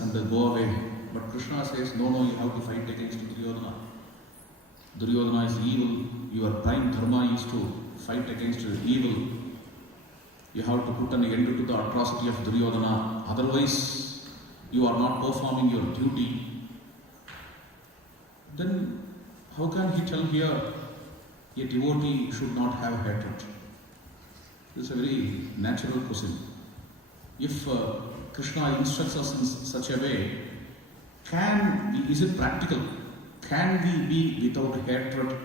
and they go away. But Krishna says, no, you have to fight against Duryodhana. Duryodhana is evil. Your prime dharma is to fight against evil. You have to put an end to the atrocity of Duryodhana. Otherwise, you are not performing your duty. Then, how can he tell here a devotee should not have hatred? This is a very natural question. If Krishna instructs us in such a way, is it practical? Can we be without hatred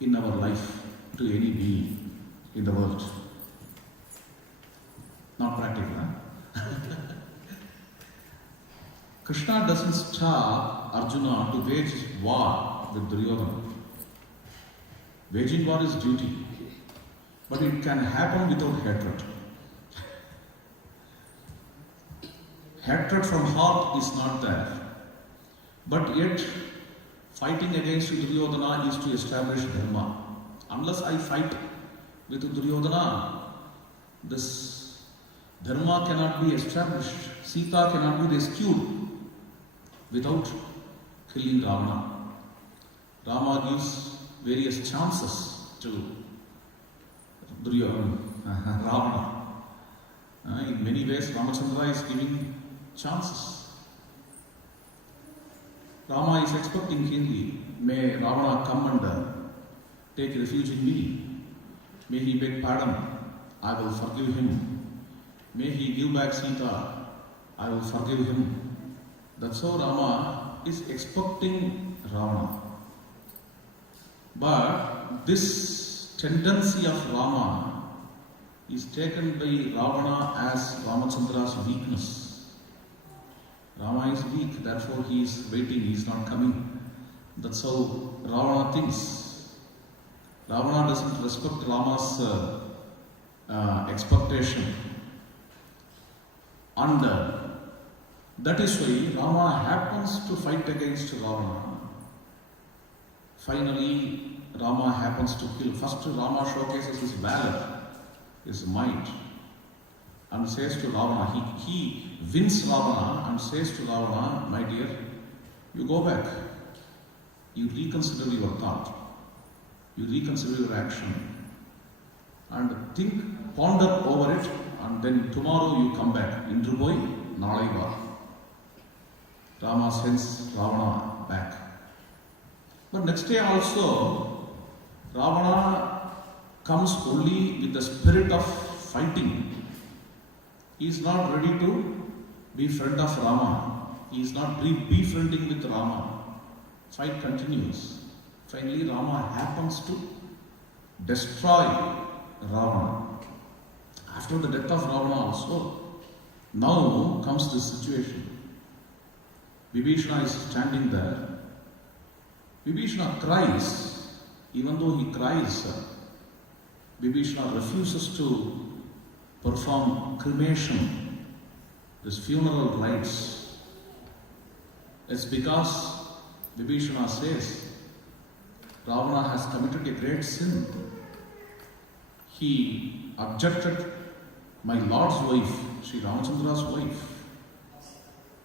in our life to any being in the world? Not practical, huh? Krishna doesn't stop Arjuna to wage war with Duryodhana. Waging war is duty, but it can happen without hatred. Hatred from heart is not there. But yet, fighting against Duryodhana is to establish dharma. Unless I fight with Duryodhana, this dharma cannot be established. Sita cannot be rescued without killing Ravana. Rama gives various chances to Duryodhana, Ravana. In many ways, Ramachandra is giving chances. Rama is expecting keenly, may Ravana come and take refuge in me. May he beg pardon, I will forgive him. May he give back Sita, I will forgive him. That's how Rama is expecting Ravana. But this tendency of Rama is taken by Ravana as Ramachandra's weakness. Rama is weak, therefore he is waiting, he is not coming. That's how Ravana thinks. Ravana doesn't respect Rama's expectation. And that is why Rama happens to fight against Ravana. Finally, Rama happens to kill. First, Rama showcases his valor, his might, and says to Ravana, he wins Ravana and says to Ravana, my dear, you go back, you reconsider your thought, you reconsider your action, and think, ponder over it, and then tomorrow you come back. Indru boy, nalai va. Rama sends Ravana back. But next day also, Ravana comes only with the spirit of fighting. He is not ready to be friend of Rama. He is not befriending with Rama. Fight continues. Finally, Rama happens to destroy Ravana. After the death of Ravana also, now comes this situation. Vibhishana is standing there. Vibhishana cries. Even though he cries, Vibhishana refuses to perform cremation, this funeral rites. It's because Vibhishana says Ravana has committed a great sin. He abjected my Lord's wife, Sri Ramachandra's wife.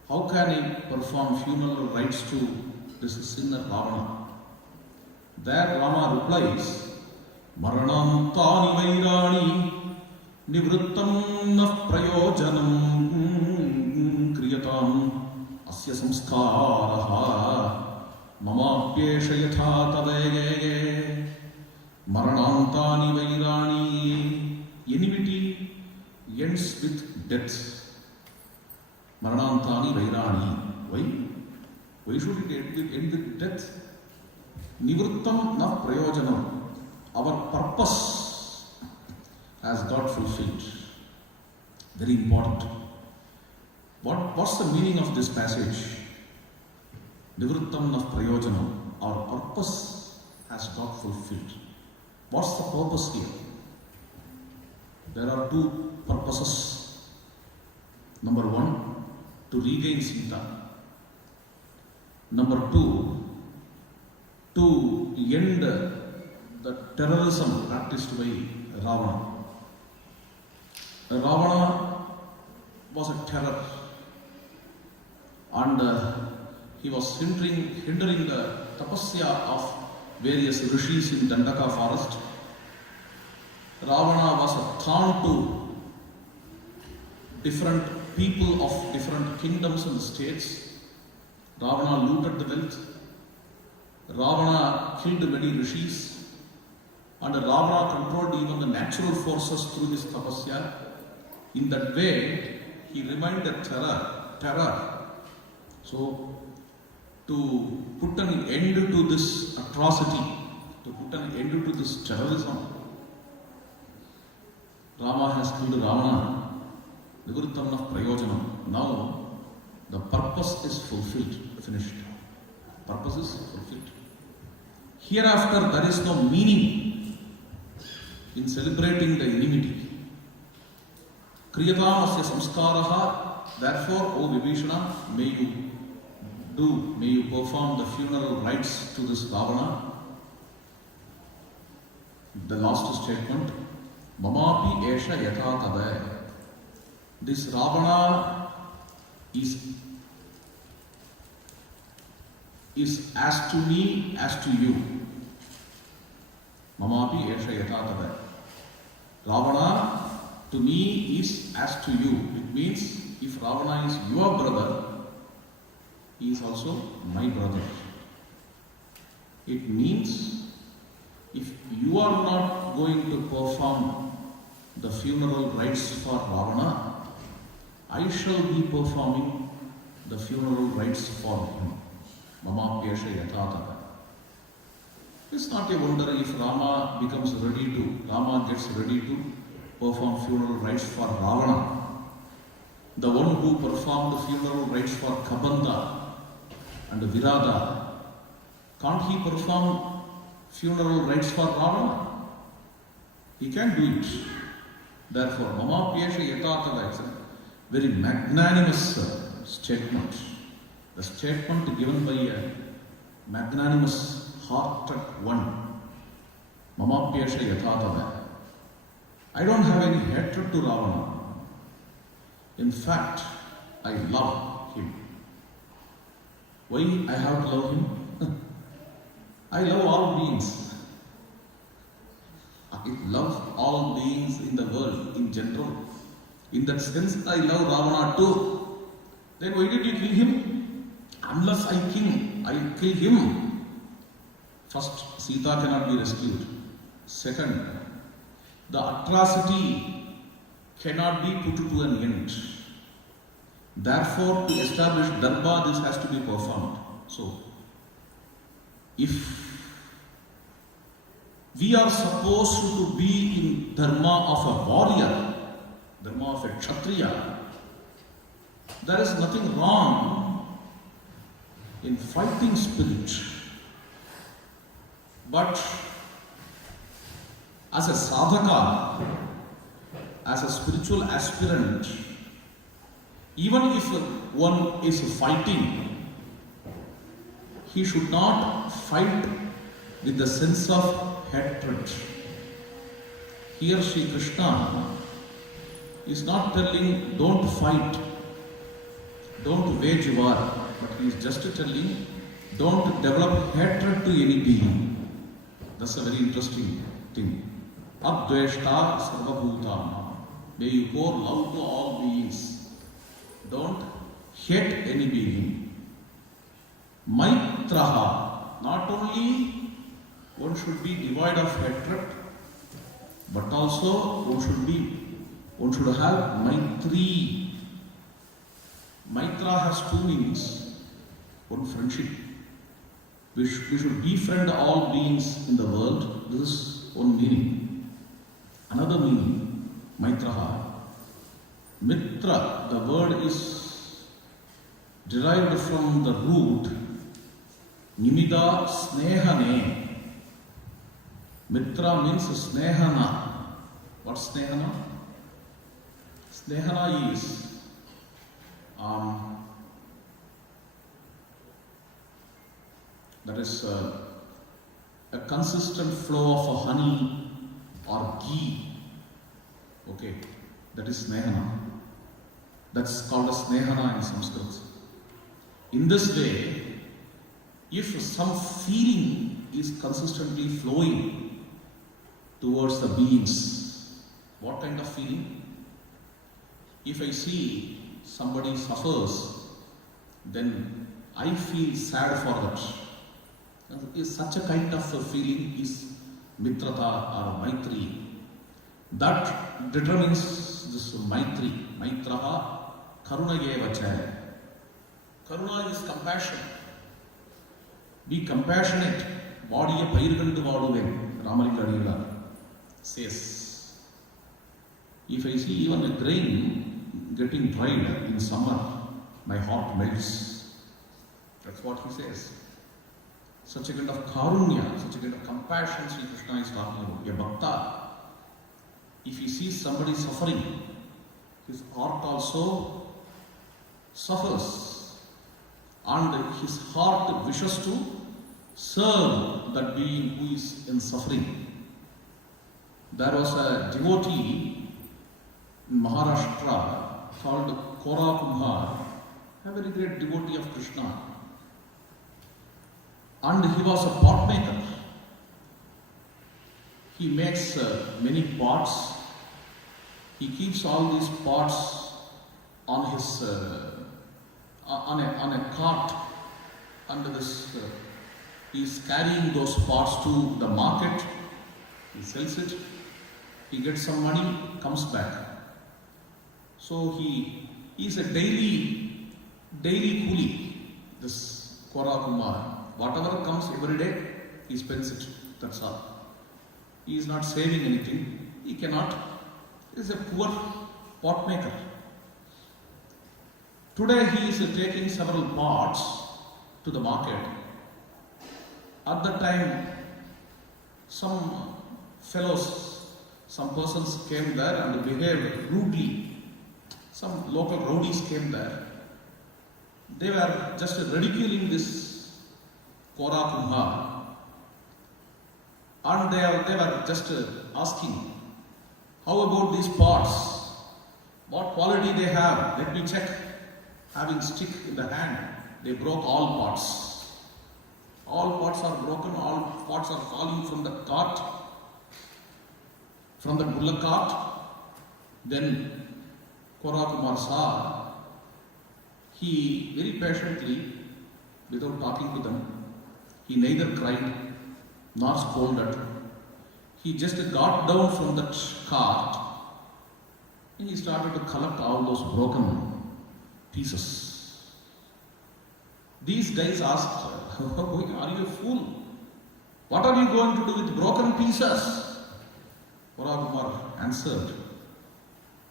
How can he perform funeral rites to this sinner Ravana? There Rama replies, Maranam tani vairani nivrittam na prayojanam kriyatam asya samskaraha mamapyesha yatha tadayege Maranam tani vairani. Enmity ends with death. Maranam tani vairani. Why? Why should it end with death? Nivrittam na prayojanam. Our purpose has got fulfilled. Very important. What's the meaning of this passage? Nivrittam na prayojanam. Our purpose has got fulfilled. What's the purpose here? There are two purposes. Number one, to regain Sita. Number two, to end the terrorism practiced by Ravana. Ravana was a terror. and he was hindering the tapasya of various rishis in Dandaka forest. Ravana was a thorn to different people of different kingdoms and states. Ravana looted the wealth. Ravana killed many rishis. And Ravana controlled even the natural forces through his tapasya. In that way, he remained a terror. So, to put an end to this atrocity, to put an end to this terrorism, Rama has killed Ravana. Nivrittamna prayojanam. Now, the purpose is fulfilled, finished. Purpose is fulfilled. Hereafter, there is no meaning in celebrating the enmity. Kriyatam asya samskaraha. Therefore, O Vibhishana, may you perform the funeral rites to this Ravana. The last statement, Mamapi esha yatha tada. This Ravana is as to me as to you. Mamapi esha yatha tada. Ravana to me is as to you. It means if Ravana is your brother, he is also my brother. It means if you are not going to perform the funeral rites for Ravana, I shall be performing the funeral rites for him. Mama Pyesha Yathatata. It's not a wonder if Rama gets ready to perform funeral rites for Ravana. The one who performed the funeral rites for Kabanda and Virada, can't he perform funeral rites for Ravana? He can do it. Therefore, Mama Pyesha Yathatata is a very magnanimous statement. The statement given by a magnanimous, hearted one. Mama Pyesha Yathatata. I don't have any hatred to Ravana. In fact, I love him. Why I have to love him? I love all beings. I love all beings in the world in general. In that sense, I love Ravana too. Then why did you kill him? Unless I kill him. First, Sita cannot be rescued. Second, the atrocity cannot be put to an end. Therefore, to establish Dharma, this has to be performed. So, if we are supposed to be in Dharma of a warrior, Dharma of a Kshatriya, there is nothing wrong in fighting spirit. But as a sadhaka, as a spiritual aspirant, even if one is fighting, he should not fight with the sense of hatred. Here Sri Krishna is not telling don't fight, don't wage war, but he is just telling don't develop hatred to any being. That's a very interesting thing. Adveshta sarvabhutana. May you pour love to all beings. Don't hate any being. Maitraha. Not only one should be devoid of hatred, but also one should have maitri. Maitra has two meanings. One, friendship. We should befriend all beings in the world. This is one meaning. Another meaning, Maitraha. Mitra, the word is derived from the root Nimida Snehane. Mitra means Snehana. What's Snehana? Snehana is that is a consistent flow of a honey or ghee. Okay, that is Snehana. That's called a Snehana in Sanskrit. In this way, if some feeling is consistently flowing towards the beings, what kind of feeling? If I see somebody suffers, then I feel sad for that. Such a kind of a feeling is mitrata or maitri. That determines this maitri. Maitraha karuna yevacha. Karuna is compassion. Be compassionate. Bodiye payirkandu vaduven. Ramalinga says. If I see even a grain getting dried in summer, my heart melts. That's what he says. Such a kind of karunya, such a kind of compassion Sri Krishna is talking about. A bhakta, if he sees somebody suffering, his heart also suffers. And his heart wishes to serve that being who is in suffering. There was a devotee in Maharashtra called Kora Kumhar, a very great devotee of Krishna. And he was a pot maker. He makes many pots. He keeps all these pots on his on a cart. And he is carrying those pots to the market. He sells it. He gets some money, comes back. So he is a daily coolie. This Kora Kumar. Whatever comes every day, he spends it. That's all. He is not saving anything. He cannot. He is a poor pot maker. Today he is taking several pots to the market. At that time, some fellows, some persons came there and behaved rudely. Some local rowdies came there. They were just ridiculing this Kora Kumhar, and they were just asking, how about these pots? What quality they have? Let me check. Having stick in the hand, they broke all pots. All pots are broken, all pots are falling from the cart, from the bullock cart. Then Kora Kumar saw, he very patiently, without talking to them, he neither cried nor scolded. He just got down from that cart and he started to collect all those broken pieces. These guys asked, are you a fool? What are you going to do with broken pieces? Kora Kumar answered,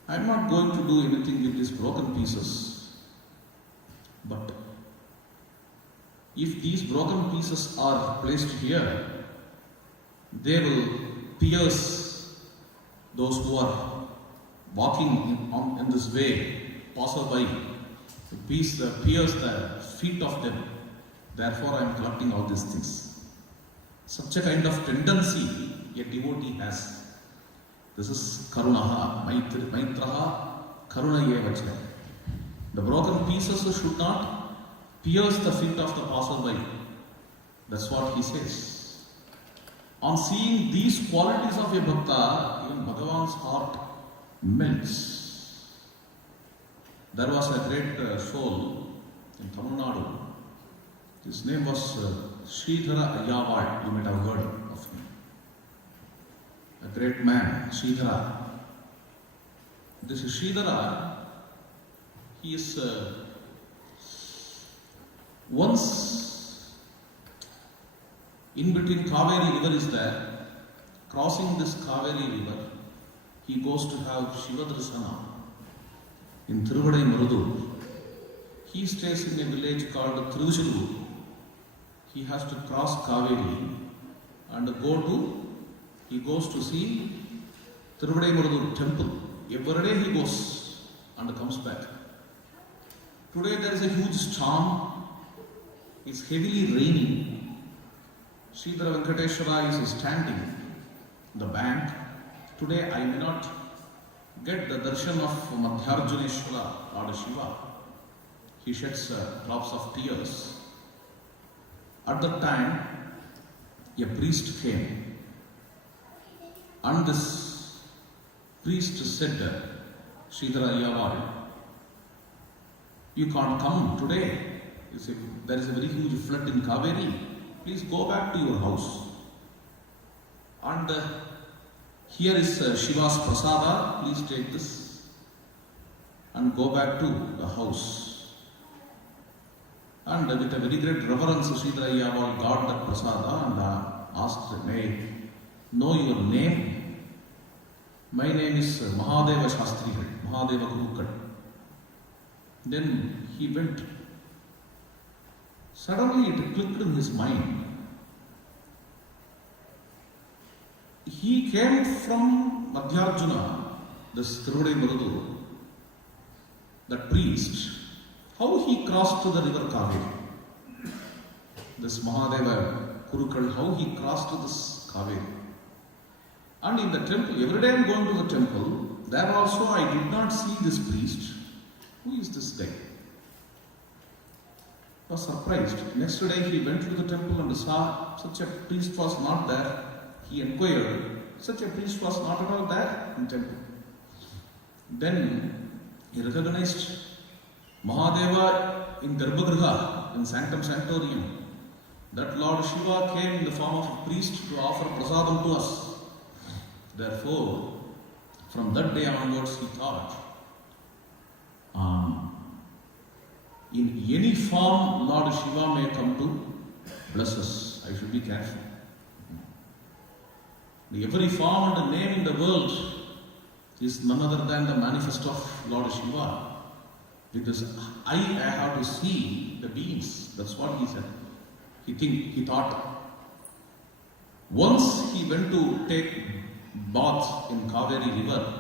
I am not going to do anything with these broken pieces. But if these broken pieces are placed here, they will pierce those who are walking in this way, passerby, pierce the feet of them. Therefore, I am collecting all these things. Such a kind of tendency a devotee has. This is karunaha, maitraha, karuna yevacha. The broken pieces should not pierce the feet of the passerby. That's what he says. On seeing these qualities of a bhakta, even Bhagavan's heart melts. There was a great soul in Tamil Nadu. His name was Sridhara Ayyawad. You might have heard of him. A great man, Sridhara. This is Sridhara. He is once in between Kaveri river is there. Crossing this Kaveri river, he goes to have Shiva Darsana in Thiruvadai Marudur. He stays in a village called Thiruchuru. He has to cross Kaveri and he goes to see Thiruvadai Marudur temple. Every day he goes and comes back. Today there is a huge storm. It's heavily raining. Sridhara Venkateshwara is standing on the bank. Today I may not get the darshan of Madhyarjuneshwara, Lord Shiva. he sheds drops of tears. At that time, a priest came, and this priest said, Sridhara Yaval, you can't come today. You say, there is a very huge flood in Kaveri. Please go back to your house. And here is Shiva's prasada. Please take this and go back to the house. And with a very great reverence, Sridhara Yaval got that prasada and asked, may I know your name? My name is Mahadeva Shastrigal, Mahadeva Gurukal. Then he went. Suddenly it clicked in his mind. He came from Madhyarjuna, this Tiruvadai Marudu, that priest. How he crossed to the river Kaveri? This Mahadeva Kurukal, how he crossed to this Kaveri? And in the temple, every day I am going to the temple, there also I did not see this priest. Who is this guy? I was surprised. Next day he went to the temple and saw such a priest was not there. He inquired, such a priest was not at all there in temple. Then he recognized Mahadeva in Garbhagriha, in Sanctum Sanctorium. That Lord Shiva came in the form of a priest to offer prasadam to us. Therefore, from that day onwards he thought, in any form Lord Shiva may come to bless us. I should be careful. Every form and name in the world is none other than the manifesto of Lord Shiva. Because I have to see the beings. That's what he said. He thought. Once he went to take bath in Kaveri river.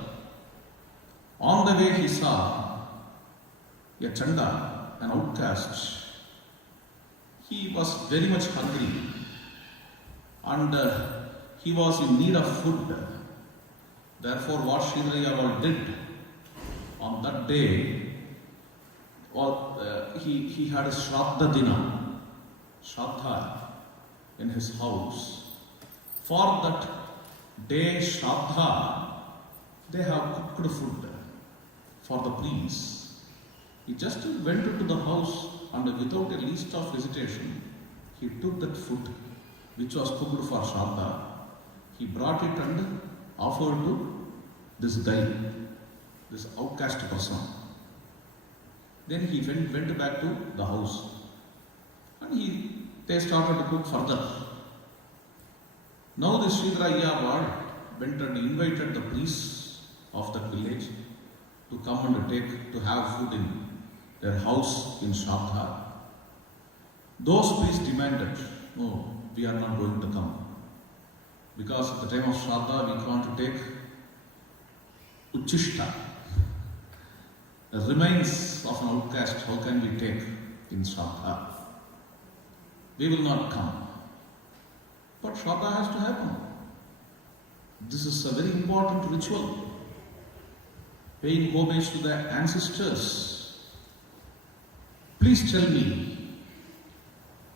On the way he saw a Chanda, an outcast. He was very much hungry and he was in need of food. Therefore, what Sridhara Yaval did on that day, he had a Shraddha Dina, Shraddha in his house. For that day Shraddha, they have cooked food for the priest. He just went into the house and without a least of hesitation, he took that food which was cooked for Shraddha. He brought it and offered to this guy, this outcast person. Then he went back to the house and they started to cook further. Now this Sridhara Yaval went and invited the priests of that village to come and to have food in their house in Shraddha. Those priests demanded, no, we are not going to come. Because at the time of Shraddha, we want to take Uchishta, the remains of an outcast. How can we take in Shraddha? We will not come. But Shraddha has to happen. This is a very important ritual. Paying homage to the ancestors. Please tell me,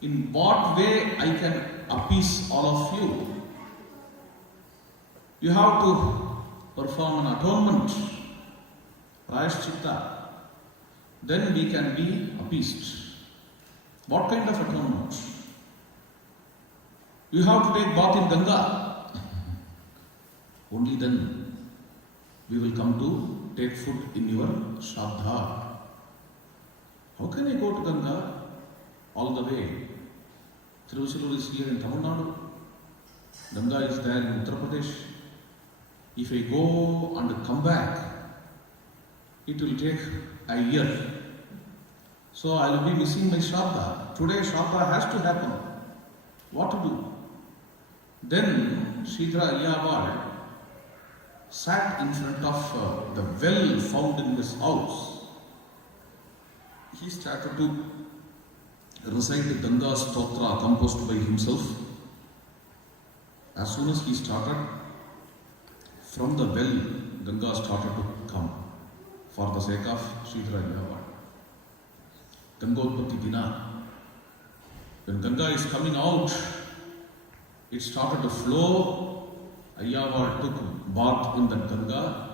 in what way I can appease all of you? You have to perform an atonement, prayashchitta. Then we can be appeased. What kind of atonement? You have to take bath in Ganga. Only then we will come to take food in your Shraddha. How can I go to Ganga all the way? Tiruchirur is here in Tamil Nadu. Ganga is there in Uttar Pradesh. If I go and come back, it will take a year. So I will be missing my Shraddha. Today Shraddha has to happen. What to do? Then Sridhara Yaval sat in front of the well found in his house. He started to recite the Ganga Stotra composed by himself. As soon as he started, from the well, Ganga started to come for the sake of Sridhara Yaval. Gangotpatti Dina. When Ganga is coming out, it started to flow. Ayyawal took bath in that Ganga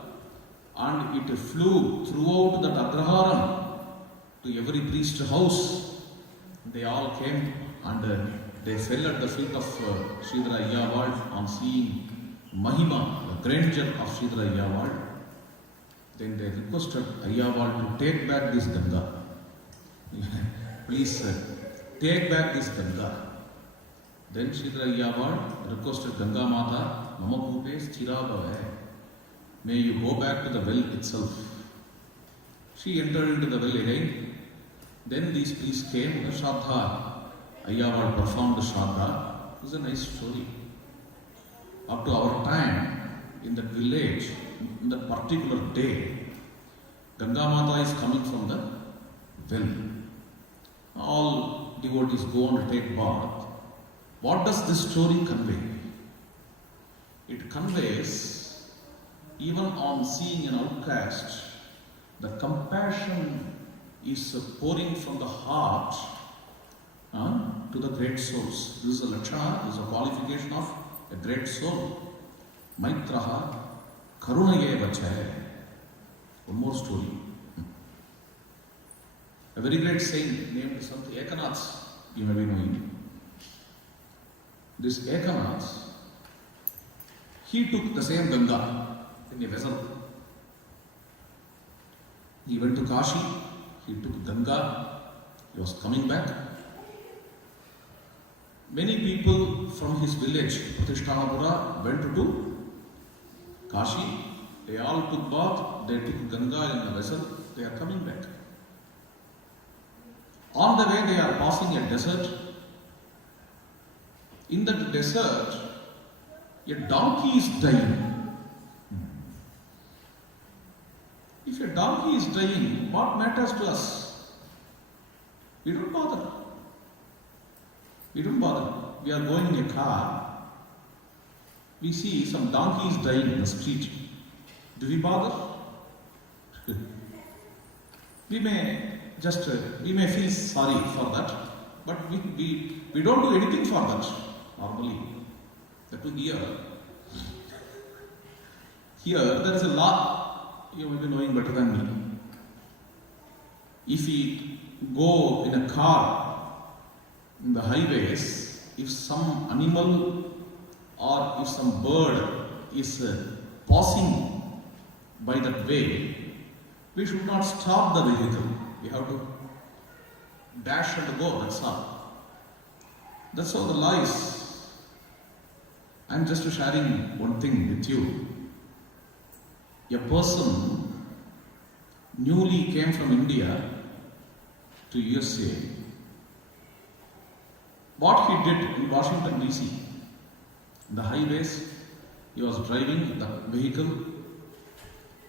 and it flew throughout that Agraharam to every priest house. They all came and they fell at the feet of Sridhara Ayyawal on seeing Mahima, the grandeur of Sridhara Ayyawal. Then they requested Ayyawal to take back this Ganga. Please take back this Ganga. Then Sridhara Ayyawal requested Ganga Mata, Mama Pupe Chirabhave. May you go back to the well itself. She entered into the well again. Then these priests came, the Shraddha. Ayyawal performed the Shraddha. It was a nice story. Up to our time, in that village, in that particular day, Ganga Mata is coming from the well. All devotees go on to take bath. What does this story convey? It conveys, even on seeing an outcast, the compassion is pouring from the heart to the great souls. This is a lakshana, this is a qualification of a great soul. Maitraha karunaye vachaye. One more story. A very great saint named Sant Ekanath, you may be knowing. This Ekanath, he took the same Ganga in a vessel. He went to Kashi, he took Ganga, he was coming back. Many people from his village, Pratishthanapura, went to Kashi. They all took bath, they took Ganga in the vessel, they are coming back. On the way they are passing a desert. In that desert, a donkey is dying. If a donkey is dying, what matters to us? We don't bother. We don't bother. We are going in a car. We see some donkeys dying in the street. Do we bother? We may feel sorry for that, but we don't do anything for that normally. That will be here there is a law, you will be knowing better than me. If we go in a car in the highways, if some animal or if some bird is passing by that way, we should not stop the vehicle. We have to dash and go, that's all. That's how the law is. I am just sharing one thing with you. A person newly came from India to USA. What he did in Washington DC, the highways, he was driving the vehicle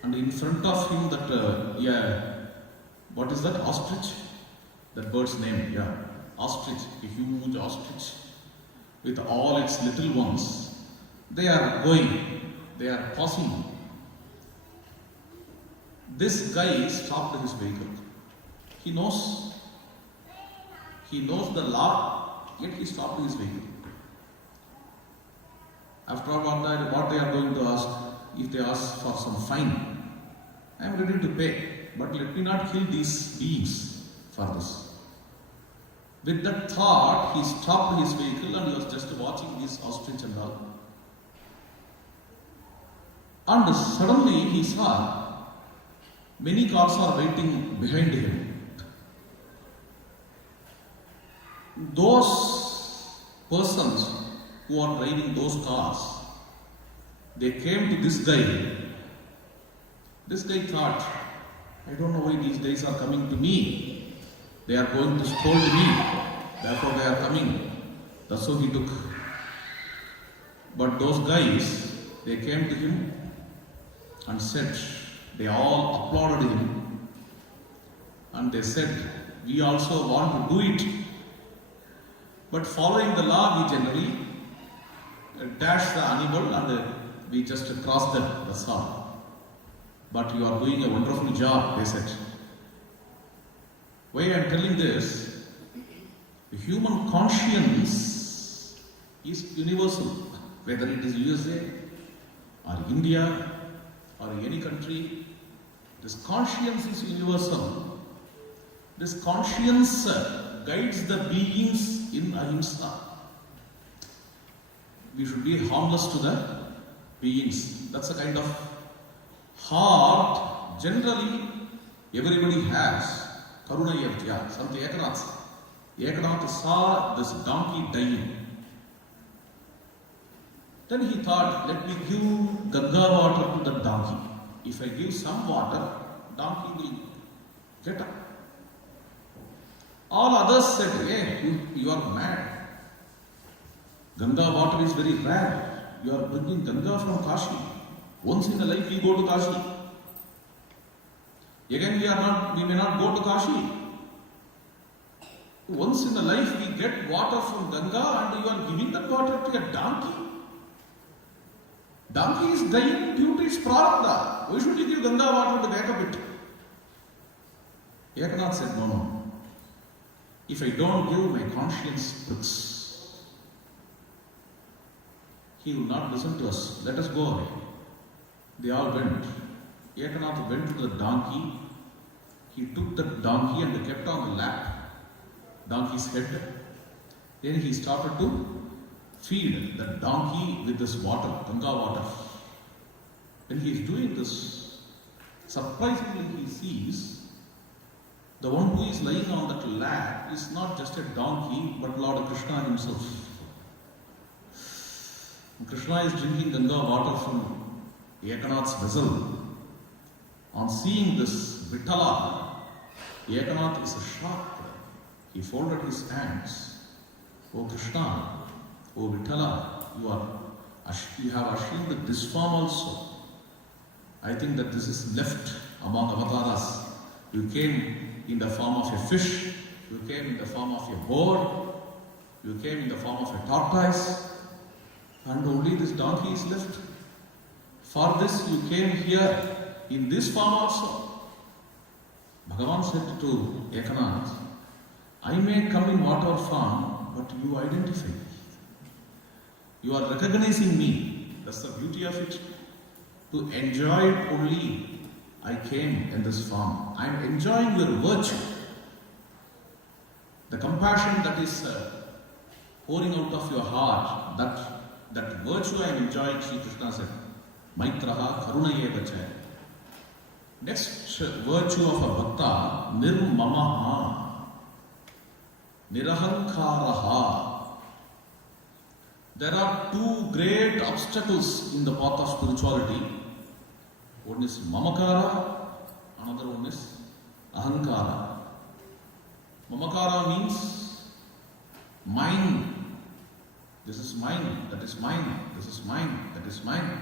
and in front of him what is that? Ostrich? That bird's name, ostrich, a huge ostrich with all its little ones. They are going, they are passing. This guy stopped his vehicle. He knows the law, yet he stopped his vehicle. After all, what they are going to ask, if they ask for some fine, I am ready to pay, but let me not kill these beings for this. With that thought, he stopped his vehicle and he was just watching this ostrich and all. And suddenly he saw many cars are waiting behind him. Those persons who are driving those cars, they came to this guy. This guy thought, I don't know why these guys are coming to me. They are going to scold me. Therefore they are coming. That's how he took. But those guys, they came to him and said, they all applauded him. And they said, we also want to do it. But following the law, we generally dash the animal and we just cross them. That's all. But you are doing a wonderful job, they said. Why I am telling this? The human conscience is universal, whether it is USA or India or any country. This conscience is universal. This conscience guides the beings in ahimsa. We should be harmless to the beings. That's a kind of heart generally everybody has. Karuna Yavtya, Sant Ekanath. Ekanath saw this donkey dying. Then he thought, let me give Ganga water to the donkey. If I give some water, donkey will get up. All others said, hey, you are mad. Ganga water is very rare. You are bringing Ganga from Kashi. Once in a life we go to Kashi. Again we may not go to Kashi. Once in a life we get water from Ganga and you are giving that water to a donkey. Donkey is dying due to its prarabdha. Why should you give Ganga water to wake up it? Ekanath said, no. If I don't give, my conscience pricks. He will not listen to us. Let us go away. They all went. Ekanath went to the donkey. He took the donkey and kept on the lap. Donkey's head. Then he started to feed the donkey with this water, Ganga water. When he is doing this, surprisingly he sees the one who is lying on that lap is not just a donkey, but Lord Krishna himself. Krishna is drinking Ganga water from Ekanath's vessel. On seeing this Vittala, Ekanath is shocked. He folded his hands. Oh Krishna, oh Vittala, you have assumed this form also. I think that this is left among avatars. You came in the form of a fish, you came in the form of a boar, you came in the form of a tortoise, and only this donkey is left. For this you came here in this form also. Bhagavan said to Ekanath, I may come in whatever form, but you identify me. You are recognizing me. That's the beauty of it. To enjoy it only, I came in this form. I am enjoying your virtue. The compassion that is pouring out of your heart, that virtue I am enjoying, Sri Krishna said, Maitraha Karunayevacha. Next virtue of a bhakta, Nirmamaha, Nirahankaraha. There are two great obstacles in the path of spirituality. One is Mamakara, another one is Ahankara. Mamakara means mine. This is mine, that is mine, this is mine, that is mine.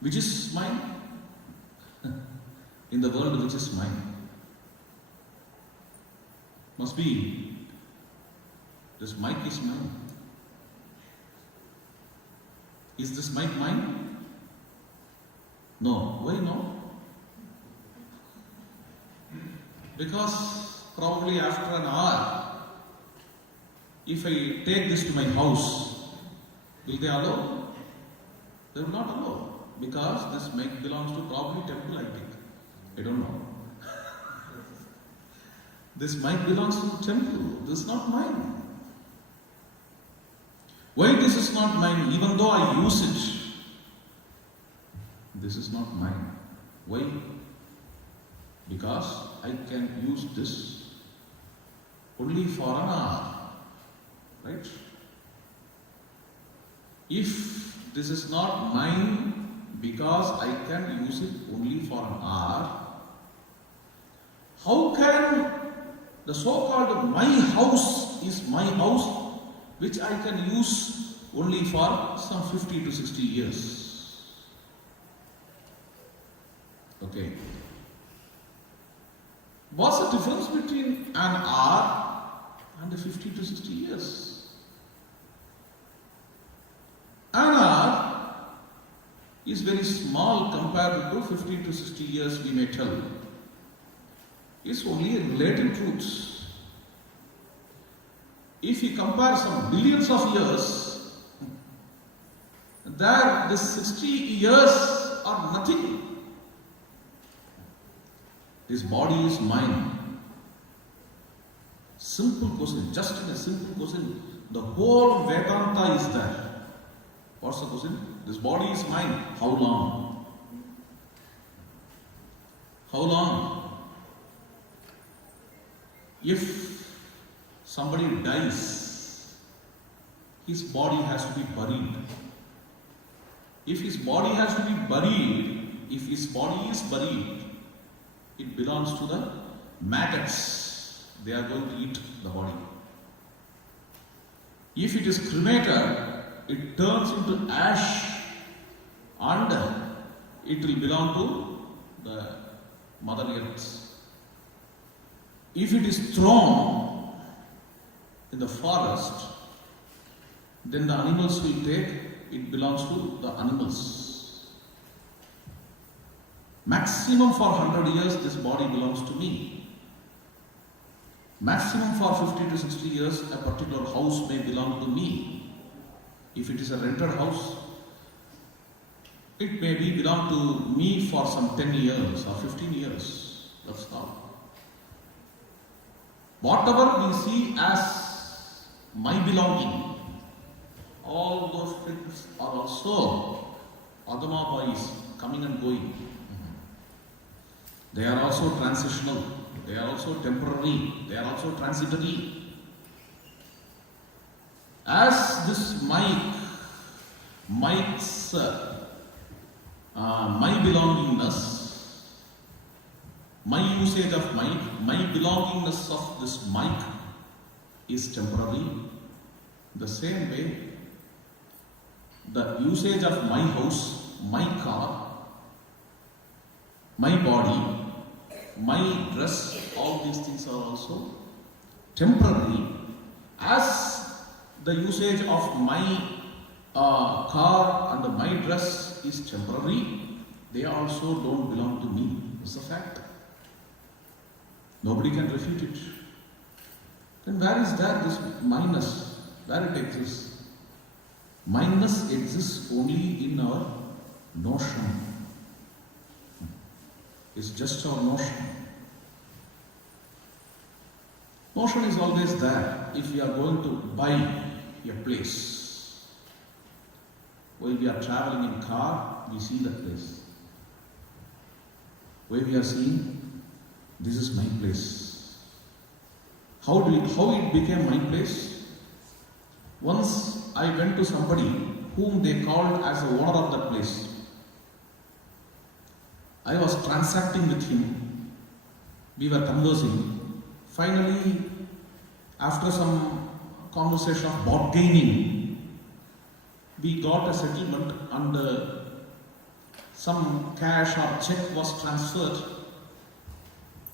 Which is mine? In the world, which is mine? Must be this mic is mine. Is this mic mine? No. Why no? Because probably after an hour, if I take this to my house, will they allow? They will not allow. Because this mic belongs to probably temple, I think. I don't know. This mic belongs to the temple. This is not mine. Why this is not mine? Even though I use it, this is not mine. Why? Because I can use this only for an hour. Right? If this is not mine because I can use it only for an hour, how can the so-called my house is my house which I can use only for some 50 to 60 years? Okay. What's the difference between an hour and the 50 to 60 years? An hour is very small compared to 50 to 60 years we may tell. It's only a relative truth. If you compare some billions of years, there this 60 years are nothing. This body is mine. Simple question, just in a simple question, the whole Vedanta is there. What's the question? This body is mine. How long? How long? If somebody dies, his body has to be buried. If his body has to be buried, if his body is buried, it belongs to the maggots. They are going to eat the body. If it is cremated, it turns into ash and it will belong to the Mother Earth. If it is thrown in the forest, then the animals will take, it belongs to the animals. Maximum for 100 years, this body belongs to me. Maximum for 50 to 60 years, a particular house may belong to me. If it is a rented house, it may be belong to me for some 10 years or 15 years. That's all. Whatever we see as my belonging, all those things are also Adama boys coming and going. They are also transitional. They are also temporary. They are also transitory. As this mic's my belongingness, my usage of mic, my belongingness of this mic is temporary. The same way, the usage of my house, my car, my body, my dress, all these things are also temporary. As the usage of my car and my dress is temporary, they also don't belong to me. It's a fact. Nobody can refute it. Then where is there this minus? Where it exists? Minus exists only in our notion. It's just our notion. Notion is always there. If we are going to buy a place, while we are traveling in car, we see that place. Where we are seeing, this is my place. How it became my place? Once I went to somebody whom they called as the owner of that place. I was transacting with him. We were conversing. Finally, after some conversation of bargaining, we got a settlement and some cash or check was transferred.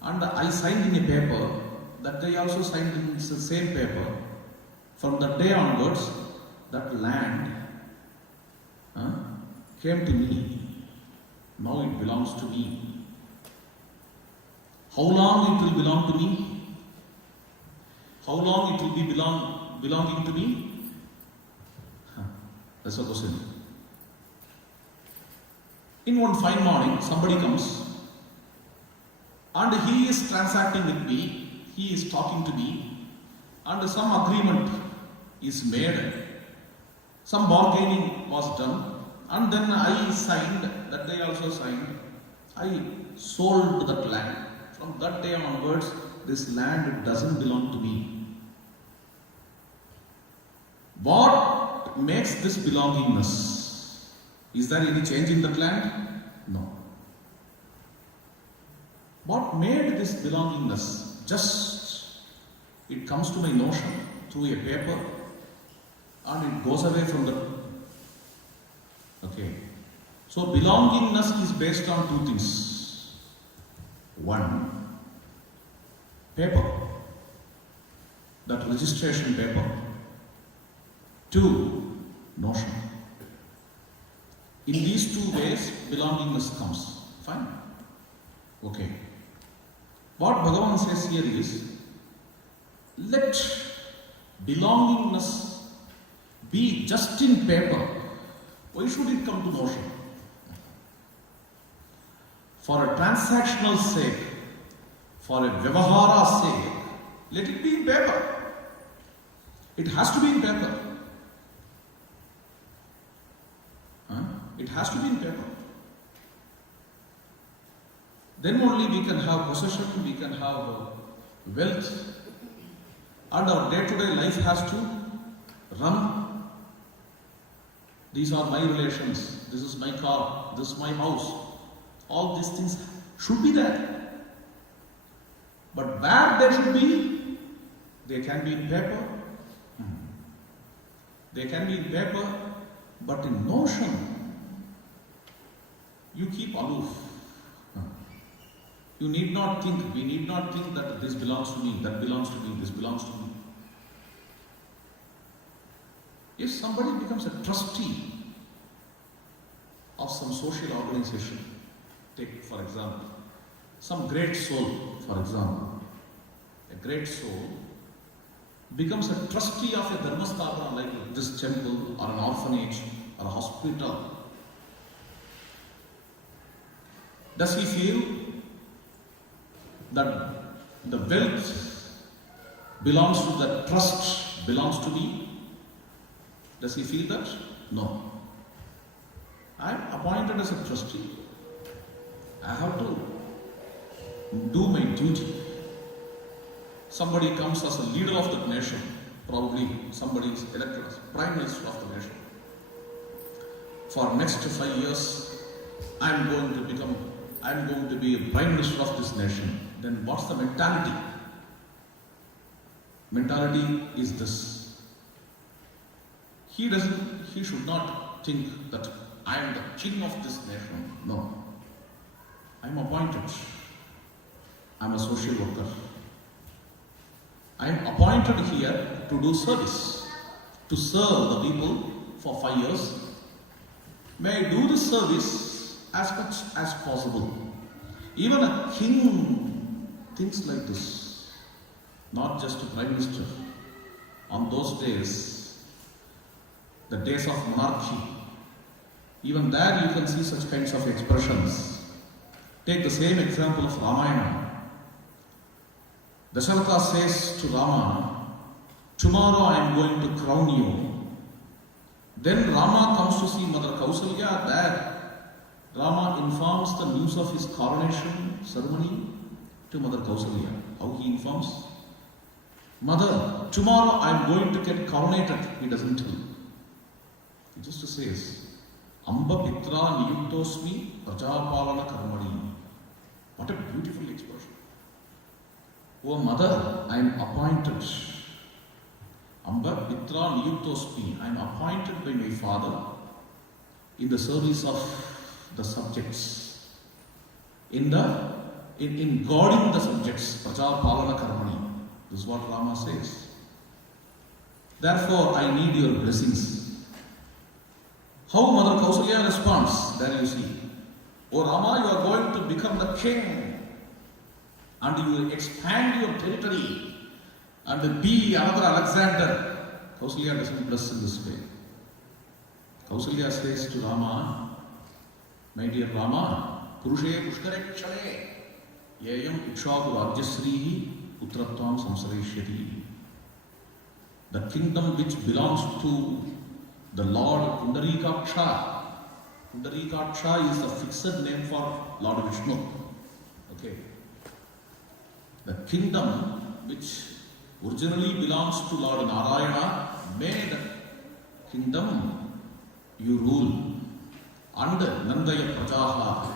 And I signed in a paper that they also signed in the same paper. From that day onwards, that land came to me. Now it belongs to me. How long it will belong to me? How long it will be belonging to me? That's the question. In one fine morning, somebody comes and he is transacting with me, he is talking to me, and some agreement is made, some bargaining was done. And then I signed, that they also signed. I sold that land. From that day onwards, this land doesn't belong to me. What makes this belongingness? Is there any change in that land? No. What made this belongingness? Just, it comes to my notion through a paper and it goes away from the. Okay. So belongingness is based on two things. One, paper, that registration paper. Two, notion. In these two ways, belongingness comes. Fine. Okay. What Bhagavan says here is, let belongingness be just in paper. Why should it come to motion? For a transactional sake, for a vyavahara sake, let it be in paper. It has to be in paper. It has to be in paper. Then only we can have possession, we can have wealth, and our day-to-day life has to run. These are my relations, this is my car, this is my house. All these things should be there. But where they should be, they can be in paper. They can be in paper, but in notion, you keep aloof. You need not think, we need not think that this belongs to me, that belongs to me, this belongs to me. If somebody becomes a trustee of some social organization, take for example, some great soul, for example, a great soul becomes a trustee of a dharmasthapana like this temple or an orphanage or a hospital. Does he feel that the wealth belongs to the trust, belongs to me? Does he feel that? No. I am appointed as a trustee. I have to do my duty. Somebody comes as a leader of the nation, probably somebody is elected as Prime Minister of the nation. For next 5 years, I am going to be a Prime Minister of this nation. Then what's the mentality? Mentality is this. He should not think that I am the king of this nation. No. I am appointed. I am a social worker. I am appointed here to do service, to serve the people for 5 years. May I do this service as much as possible. Even a king thinks like this, not just a Prime Minister. On those days, the days of monarchy, even there you can see such kinds of expressions. Take the same example of Ramayana. Dasharatha says to Rama, tomorrow I am going to crown you. Then Rama comes to see Mother Kausalya. There Rama informs the news of his coronation ceremony to Mother Kausalya. How he informs? Mother, tomorrow I am going to get coronated. He doesn't tell. He just says, Amba Pitra Niyuktosmi Prajapalana Karmani. What a beautiful expression. Oh mother, I am appointed. Amba Pitra Niyuktosmi. I am appointed by my father in the service of the subjects. In guarding the subjects. Prajapalana Karmani. This is what Rama says. Therefore, I need your blessings. How Mother Kausalya responds? There you see. Oh Rama, you are going to become the king. And you will expand your territory and be another Alexander. Kausalya doesn't bless in this way. Kausalya says to Rama, my dear Rama, Purushe Pushkare Kshale, Yayam Ikshaku Rajyasrihi Utratvam Samsarayishyati. The kingdom which belongs to the Lord Pundarikaksha. Pundarikaksha is the fixed name for Lord Vishnu. Okay. The kingdom which originally belongs to Lord Narayana, may the kingdom you rule. And Nandaya Prajaha,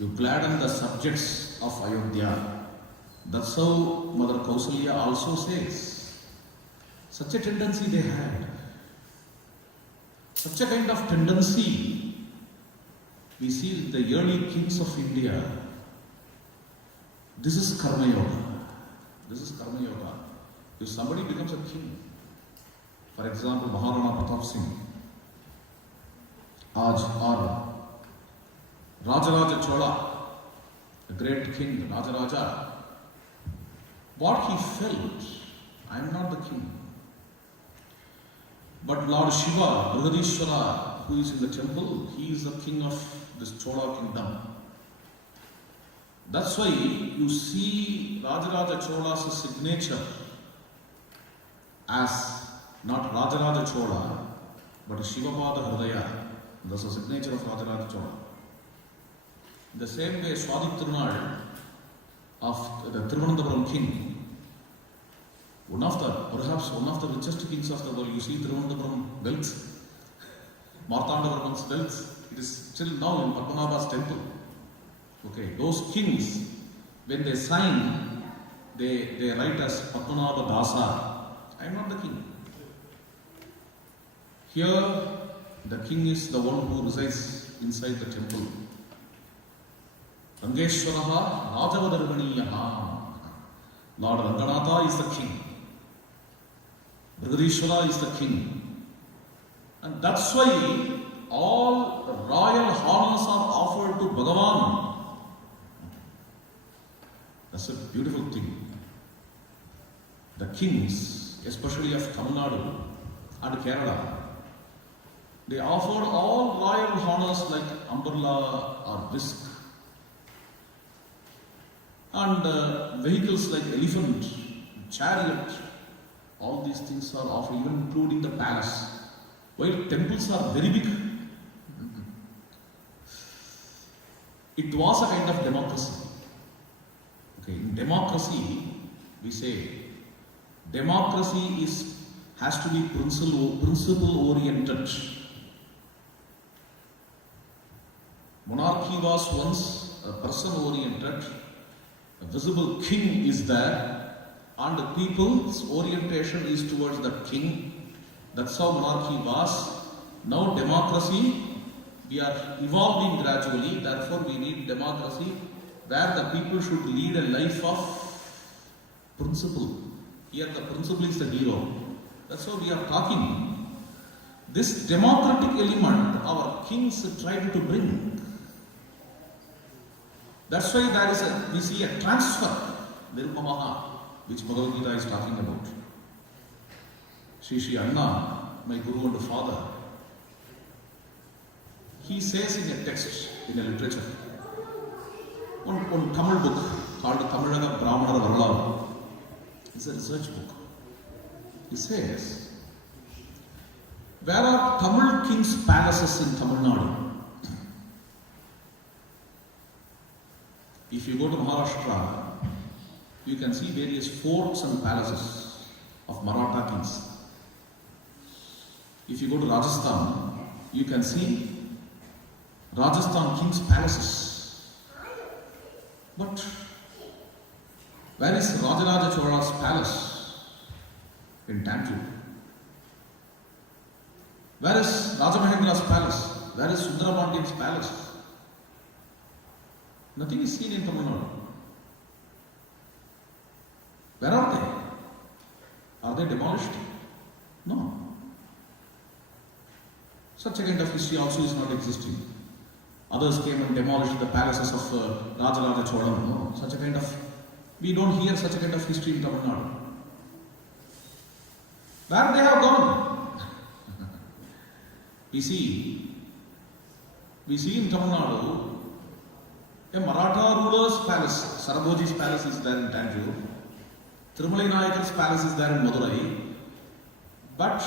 you gladden the subjects of Ayodhya. That's how Mother Kausalya also says. Such a tendency they had. Such a kind of tendency we see in the early kings of India. This is Karma Yoga. This is Karma Yoga. If somebody becomes a king, for example, Maharana Pratap Singh, Aj or Rajaraja Chola, the great king, Rajaraja, what he felt, I am not the king. But Lord Shiva, Brihadishwara, who is in the temple, he is the king of this Chola kingdom. That's why you see Rajaraja Chola's signature as not Rajaraja Chola, but Shivapada Hridaya. That's the signature of Rajaraja Chola. In the same way, Swadi Tirunal of the Thiruvananthapuram king, perhaps one of the richest kings of the world. You see Thiruvananthapuram wealth, Marthandavarman's wealth, it is still now in Padmanabha's temple. Okay, those kings, when they sign, they write as Padmanabha Dasa. I am not the king. Here, the king is the one who resides inside the temple. Rangeshwaraha Rajavadarganiyaha. Lord Ranganatha is the king. Brigadishwara is the king. And that's why all royal honors are offered to Bhagavan. That's a beautiful thing. The kings, especially of Tamil Nadu and Kerala, they offered all royal honors like umbrella or whisk, and vehicles like elephant, chariot. All these things are offered, even including the palace. While temples are very big, it was a kind of democracy. Okay, in democracy, we say democracy has to be principle oriented. Monarchy was once a person oriented. A visible king is there, and the people's orientation is towards the king. That's how monarchy was. Now democracy, we are evolving gradually, therefore we need democracy where the people should lead a life of principle. Here the principle is the hero. That's why we are talking. This democratic element our kings tried to bring. That's why we see a transfer, Nirmamaha, which Bhagavad Gita is talking about. Sri Anna, my Guru and Father, he says in a text, in a literature, one Tamil book called Tamilaga Brahmana Varlavu. It's a research book. He says, where are Tamil kings' palaces in Tamil Nadu? If you go to Maharashtra, you can see various forts and palaces of Maratha kings. If you go to Rajasthan, you can see Rajasthan kings' palaces. But where is Rajaraja Chola's palace? In Tanjore. Where is Rajamahendra's palace? Where is Sundarabandin's palace? Nothing is seen in Tamil Nadu. Where are they? Are they demolished? No. Such a kind of history also is not existing. Others came and demolished the palaces of Rajaraja Chola. No, such a kind of, we don't hear such a kind of history in Tamil Nadu. Where they have gone? We see in Tamil Nadu a Maratha ruler's palace. Saraboji's palace is there in Tanjore. Thirumalai Nayakar's palace is there in Madurai. But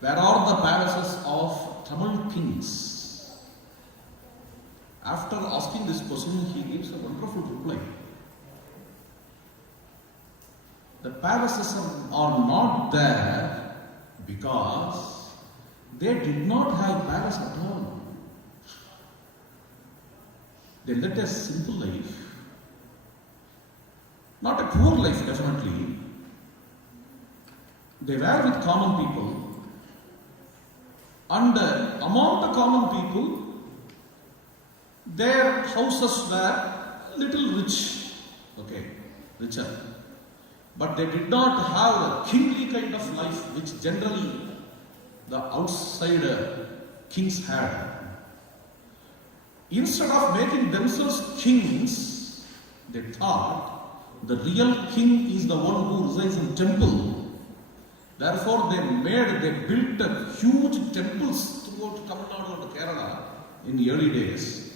where are the palaces of Tamil kings? After asking this question, he gives a wonderful reply. The palaces are not there because they did not have palace at all. They led a simple life. Not a poor life, definitely. They were with common people. And among the common people, their houses were little rich. Okay, richer. But they did not have a kingly kind of life which generally the outsider kings had. Instead of making themselves kings, they thought the real king is the one who resides in temple. Therefore, they built a huge temples throughout Tamil Nadu and Kerala in the early days.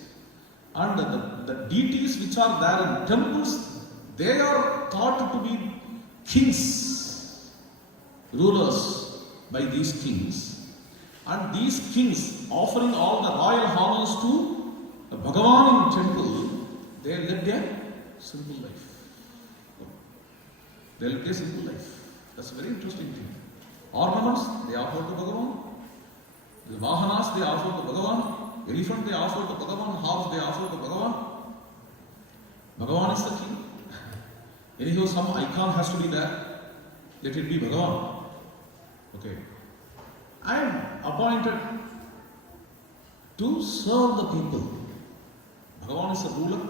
And the deities which are there in temples, they are thought to be kings, rulers by these kings. And these kings, offering all the royal honors to the Bhagavan in temple, they lived a simple life. They lived a simple life. That's a very interesting thing. Ornaments, they offered to Bhagavan. The Vahanas, they offered to Bhagavan. Elephant, they offered to Bhagavan. Horse, they offered to Bhagavan. Bhagavan is the king. Anyhow, some icon has to be there. Let it be Bhagavan. Okay. I am appointed to serve the people. Bhagavan is a ruler.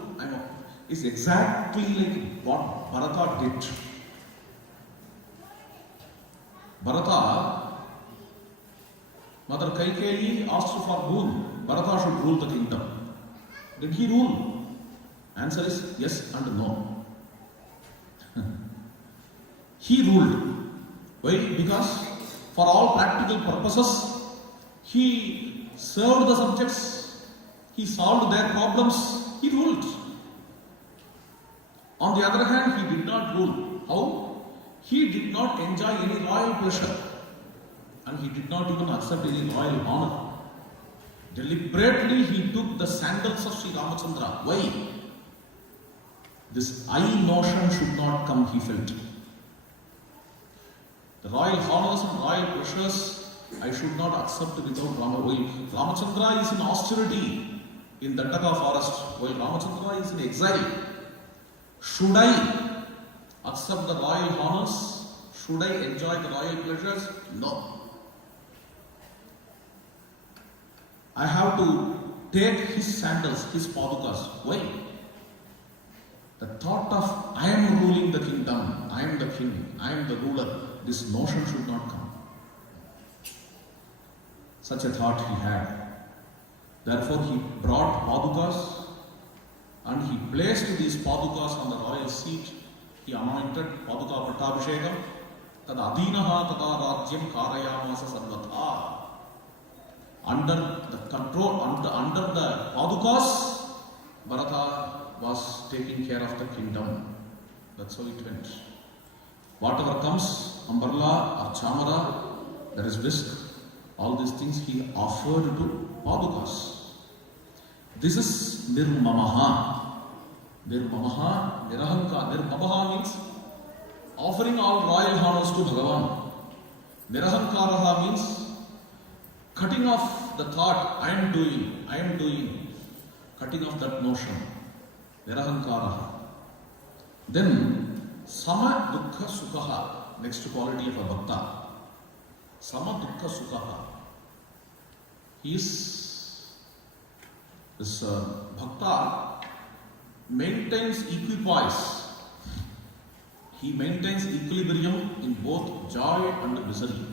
It's exactly like what Bharata did. Bharata, Mother Kaikeyi asked for boon. Bharata should rule the kingdom. Did he rule? Answer is yes and no. He ruled. Why? Because for all practical purposes, he served the subjects. He solved their problems. He ruled. On the other hand, he did not rule. How? He did not enjoy any royal pleasure. And he did not even accept any royal honor. Deliberately, he took the sandals of Sri Ramachandra. Why? This I notion should not come, he felt. The royal honors and royal pleasures, I should not accept without Ramachandra is in austerity in Dandaka forest, while Ramachandra is in exile. Should I accept the royal honors? Should I enjoy the royal pleasures? No. I have to take his sandals, his padukas. Why? The thought of I am ruling the kingdom, I am the king, I am the ruler, this notion should not come. Such a thought he had. Therefore, he brought padukas and he placed these padukas on the royal seat. He anointed paduka pattabhishekam. Tad adinaha tada rajyam karayamasa sarvatha. Under the control, under the padukas, Bharata was taking care of the kingdom. That's how it went. Whatever comes, umbrella or chamara, there is whisk. All these things he offered to padukas. This is nirmamaha. Nirmamaha, nirahanka. Nirmamaha means offering all royal honors to Bhagavan. Nirahankaraha means cutting off the thought, I am doing, cutting off that notion. Nirahankaraha. Then, sama dukkha sukhaha, next quality of a bhakta. Sama dukkha sukhaha. This bhakta maintains equipoise. He maintains equilibrium in both joy and misery.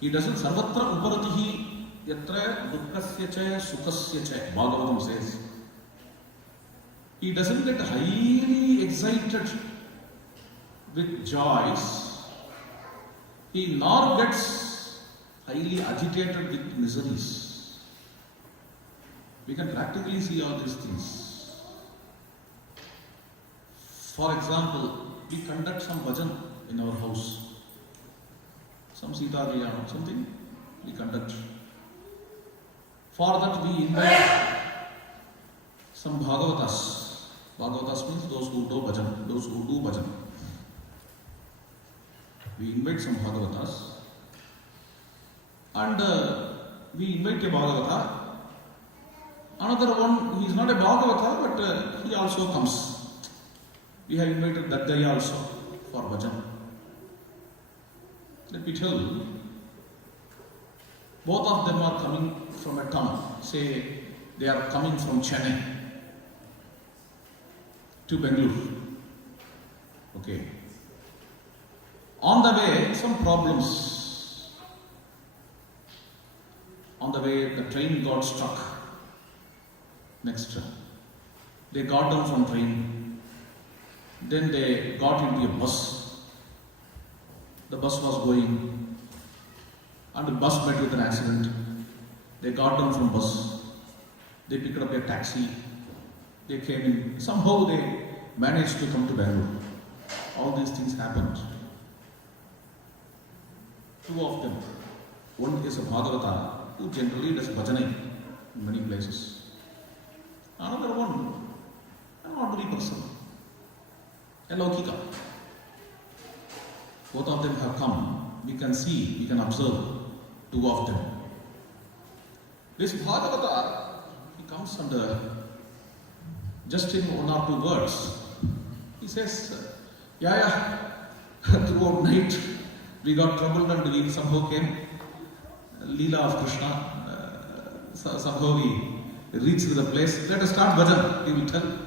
He doesn't sarvatra uparatihi yatra dukkasya cha sukasya cha, Bhagavatam says. He doesn't get highly excited with joys. He nor gets highly agitated with miseries. We can practically see all these things. For example, we conduct some bhajan in our house. Some Sita Gayam, something we conduct. For that we invite some Bhagavatas. Bhagavatas means those who do bhajan. We invite some Bhagavatas and we invite a Bhagavata. Another one, he is not a Bhagavata, but he also comes. We have invited that guy also for bhajan. Let me tell you, both of them are coming from a town. Say they are coming from Chennai to Bengaluru. Okay. On the way, some problems. On the way, the train got stuck. Next, they got down from train. Then they got into a bus. The bus was going, and the bus met with an accident. They got down from bus. They picked up a taxi. They came in. Somehow they managed to come to Bangalore. All these things happened. Two of them. One is a Bhagavata who generally does bhajana in many places. Another one, an ordinary person, a Laukika. Both of them have come. We can see, we can observe two of them. This Bhagavata, he comes under just in one or two words. He says, throughout night we got troubled and we somehow came. Leela of Krishna, somehow we reached the place. Let us start bhajan, he will tell.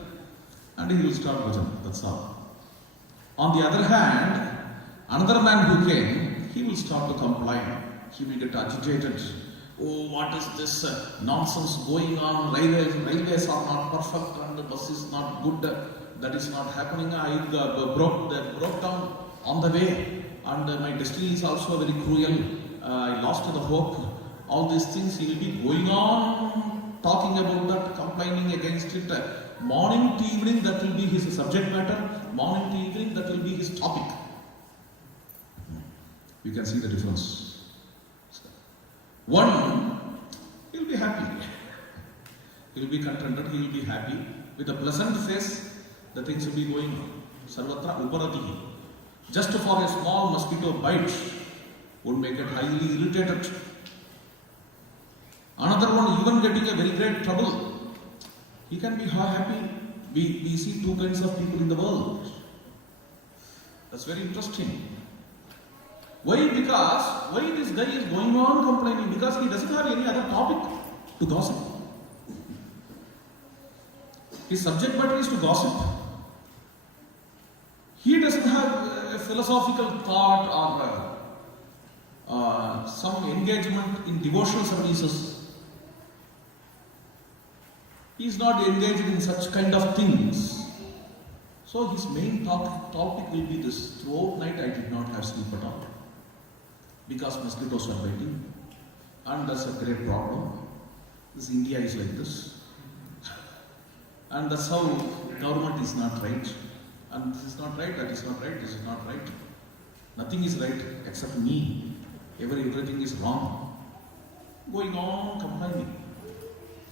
And he will start bhajan, that's all. On the other hand, another man who came, he will start to complain. He will get agitated. Oh, what is this nonsense going on? Railways are not perfect and the bus is not good. That is not happening. I broke down on the way, and my destiny is also very cruel. I lost the hope. All these things he will be going on talking about that, complaining against it. Morning to evening, that will be his subject matter. Morning to evening, that will be his topic. You can see the difference. One, he will be happy. He will be contented. He will be happy. With a pleasant face, the things will be going on. Sarvatra uparatihi. Just for a small mosquito bite would make it highly irritated. Another one, even getting a very great trouble, he can be happy. We see two kinds of people in the world. That's very interesting. Why? Because why this guy is going on complaining? Because he doesn't have any other topic to gossip. His subject matter is to gossip. He doesn't have a philosophical thought or some engagement in devotional services. He is not engaged in such kind of things. So his main topic will be this. Throughout night I did not have sleep at all. Because mosquitoes are biting. And that's a great problem. This India is like this. And that's how government is not right. And this is not right, that is not right, this is not right. Nothing is right except me. Everything is wrong. Going on complaining.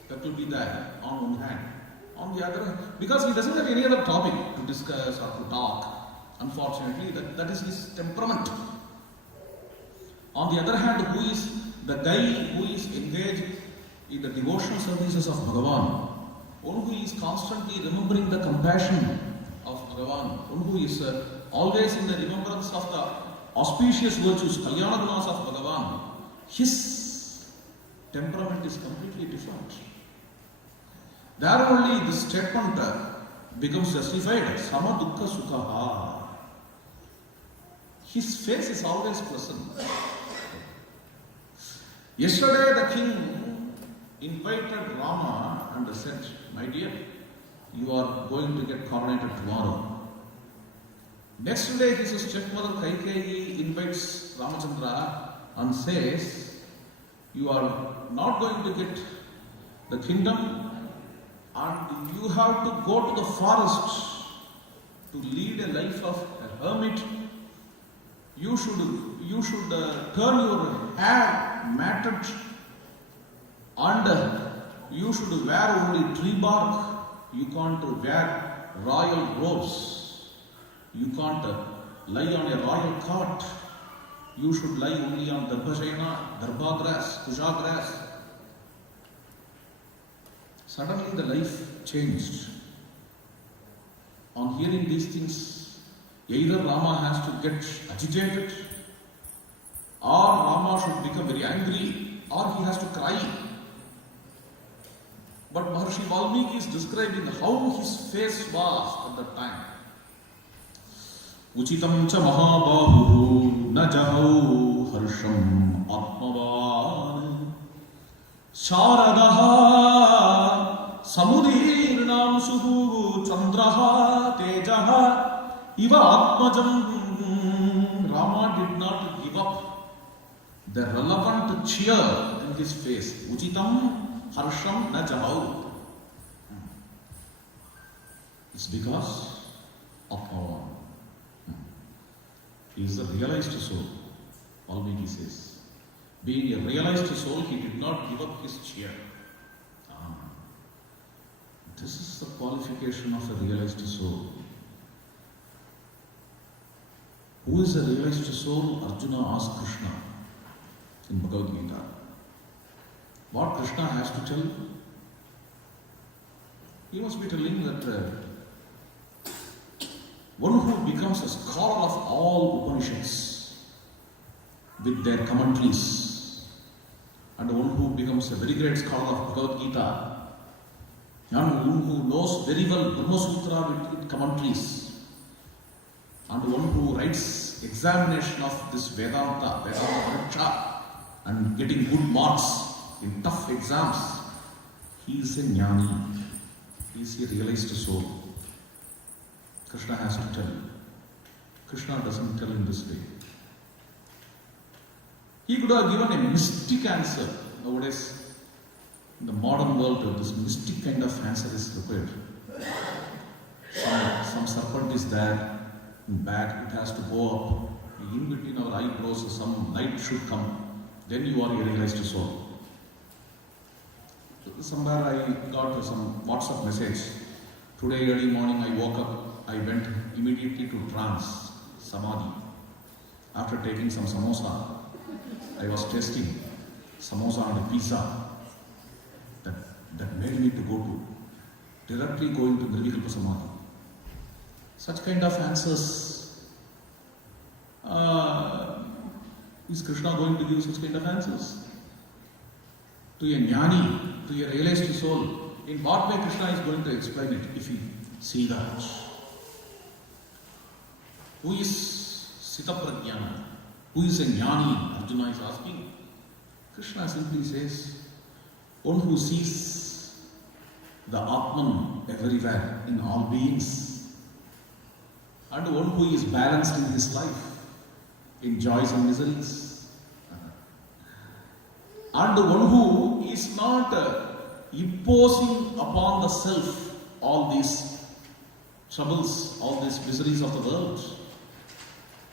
That will be there on one hand. On the other, because he doesn't have any other topic to discuss or to talk. Unfortunately, that is his temperament. On the other hand, who is the guy who is engaged in the devotional services of Bhagavan, one who is constantly remembering the compassion of Bhagavan, one who is always in the remembrance of the auspicious virtues, Kalyana Gunas of Bhagavan, his temperament is completely different. There only this statement becomes justified. Sama dukkha sukha. His face is always pleasant. Yesterday the king invited Rama and said, my dear, you are going to get coronated tomorrow. Next day his stepmother Kaikeyi invites Ramachandra and says, you are not going to get the kingdom and you have to go to the forest to lead a life of a hermit. You should turn your hair matted and you should wear only tree bark. You can't wear royal robes. You can't lie on a royal cot. You should lie only on darbhajena, darbha grass, puja grass. Suddenly the life changed. On hearing these things, either Rama has to get agitated, or Rama should become very angry, or he has to cry. But Maharshi Valmiki is describing how his face was at that time. Uchitam cha mahabahu na jahau harsham atmavan Sharadaha Samudirnam Suhu Chandraha Tejaha Iva Atmajam. Rama did not give up the relevant cheer in his face. Uchitam Harsham na Jahau. It's because of our. He is a realized soul, Valmiki says. Being a realized soul, he did not give up his cheer. This is the qualification of a realized soul. Who is a realized soul? Arjuna asked Krishna in Bhagavad Gita. What Krishna has to tell? He must be telling that one who becomes a scholar of all Upanishads with their commentaries, and one who becomes a very great scholar of Bhagavad Gita, and one who knows very well Brahma Sutra with commentaries, and one who writes examination of this Vedanta Pariksha, and getting good marks in tough exams, he is a jnani, he is a realized soul. Krishna has to tell. Krishna doesn't tell in this way. He could have given a mystic answer. Nowadays, in the modern world, this mystic kind of answer is required. Some serpent is there, in back, it has to go up. In between our eyebrows, some light should come. Then you are a realized soul. Somewhere I got some WhatsApp message. Today early morning I woke up, I went immediately to trance, samadhi. After taking some samosa, I was tasting samosa and a pizza. That made me to go to, directly going to Nirvikalpa Samadhi. Such kind of answers, is Krishna going to give such kind of answers? To a jnani, to a realized soul, in what way Krishna is going to explain it if you see that? Who is Sita Pragyana? Who is a jnani? Arjuna is asking. Krishna simply says, one who sees the Atman everywhere in all beings, and one who is balanced in his life, in joys and miseries, and one who is not imposing upon the self all these troubles, all these miseries of the world.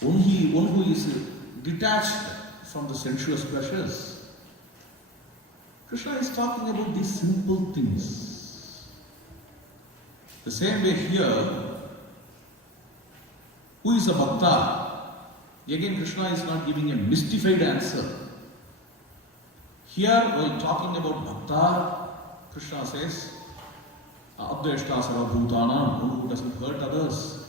One who is detached from the sensuous pleasures. Krishna is talking about these simple things. The same way here, who is a Bhakta? Again, Krishna is not giving a mystified answer. Here, while talking about Bhakta, Krishna says, Adveshta Sarvabhutana, one who doesn't hurt others.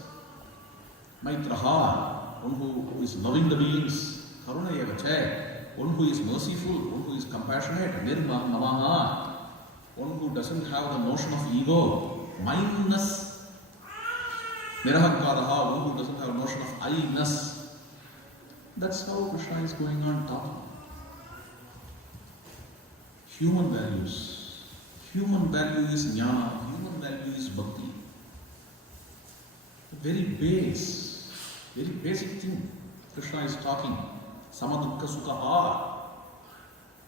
Maitraha, one who is loving the beings. Karuna Yavache, one who is merciful, one who is compassionate. Nirmamaha, one who doesn't have the notion of ego. Mindness. Nirahankaraha, one who doesn't have a notion of I-ness. That's how Krishna is going on talking. Human values. Human value is jnana, human value is bhakti. A very basic thing Krishna is talking. Samadukka sukha.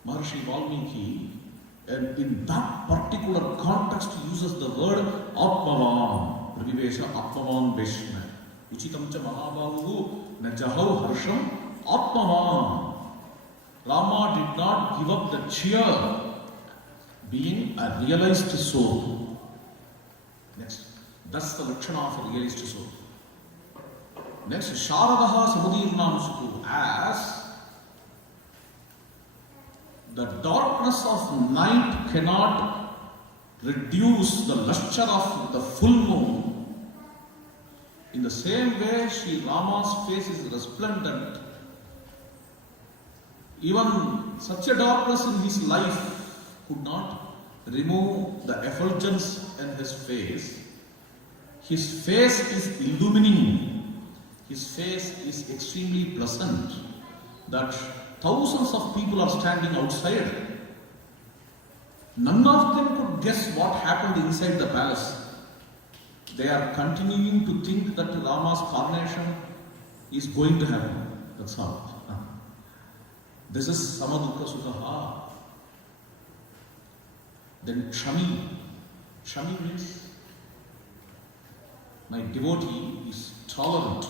Maharishi Valmiki, and in that particular context uses the word Atmavan. Pravivesha Atmavan Veshna. Uchitam cha Mahabahu Najahau Harsham Atmavan. Rama did not give up the cheer, being a realized soul. Next, that's the Lakshana of a realized soul. Next, Sharadaha Samudirnam Suku, as the darkness of night cannot reduce the lustre of the full moon. In the same way, Sri Rama's face is resplendent. Even such a darkness in his life could not remove the effulgence in his face. His face is illumining. His face is extremely pleasant, that thousands of people are standing outside None of them could guess what happened inside the palace. They are continuing to think that Rama's coronation is going to happen. That's how. This is Samadukha Sukha. Then Shami. Shami means my devotee is tolerant.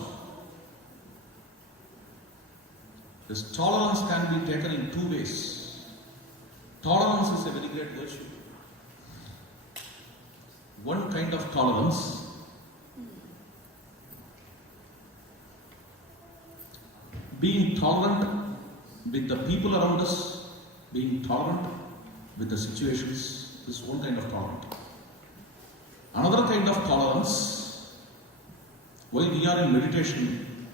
This tolerance can be taken in two ways. Tolerance is a very great virtue. One kind of tolerance being tolerant with the people around us, being tolerant with the situations, this is one kind of tolerance. Another kind of tolerance, while we are in meditation,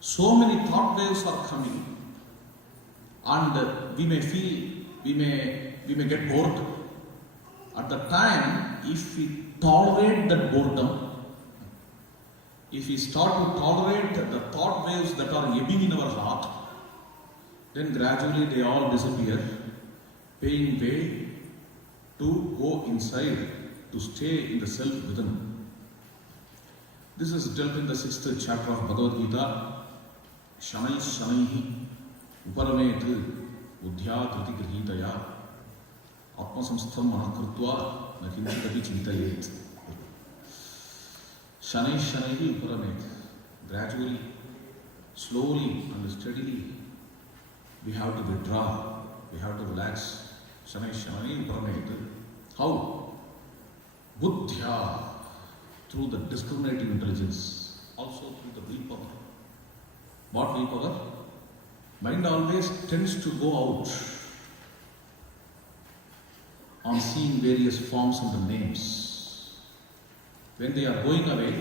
so many thought waves are coming and we may feel, we may get bored. At the time, if we tolerate that boredom, if we start to tolerate the thought waves that are ebbing in our heart, then gradually they all disappear, paying way to go inside, to stay in the self within. This is dealt in the 6th chapter of Bhagavad Gita. Shanai Shanaihi Uparamet Udhyatriti Grihitaya Atma Samstham Manakrutva Nakinchitapi Chintayet. Shanai Shanaihi Uparamet. Gradually, slowly and steadily, we have to withdraw, we have to relax. Shanai Shanaihi Uparamet. How? Buddhya, through the discriminating intelligence, also through the willpower. What willpower? Mind always tends to go out on seeing various forms and the names. When they are going away,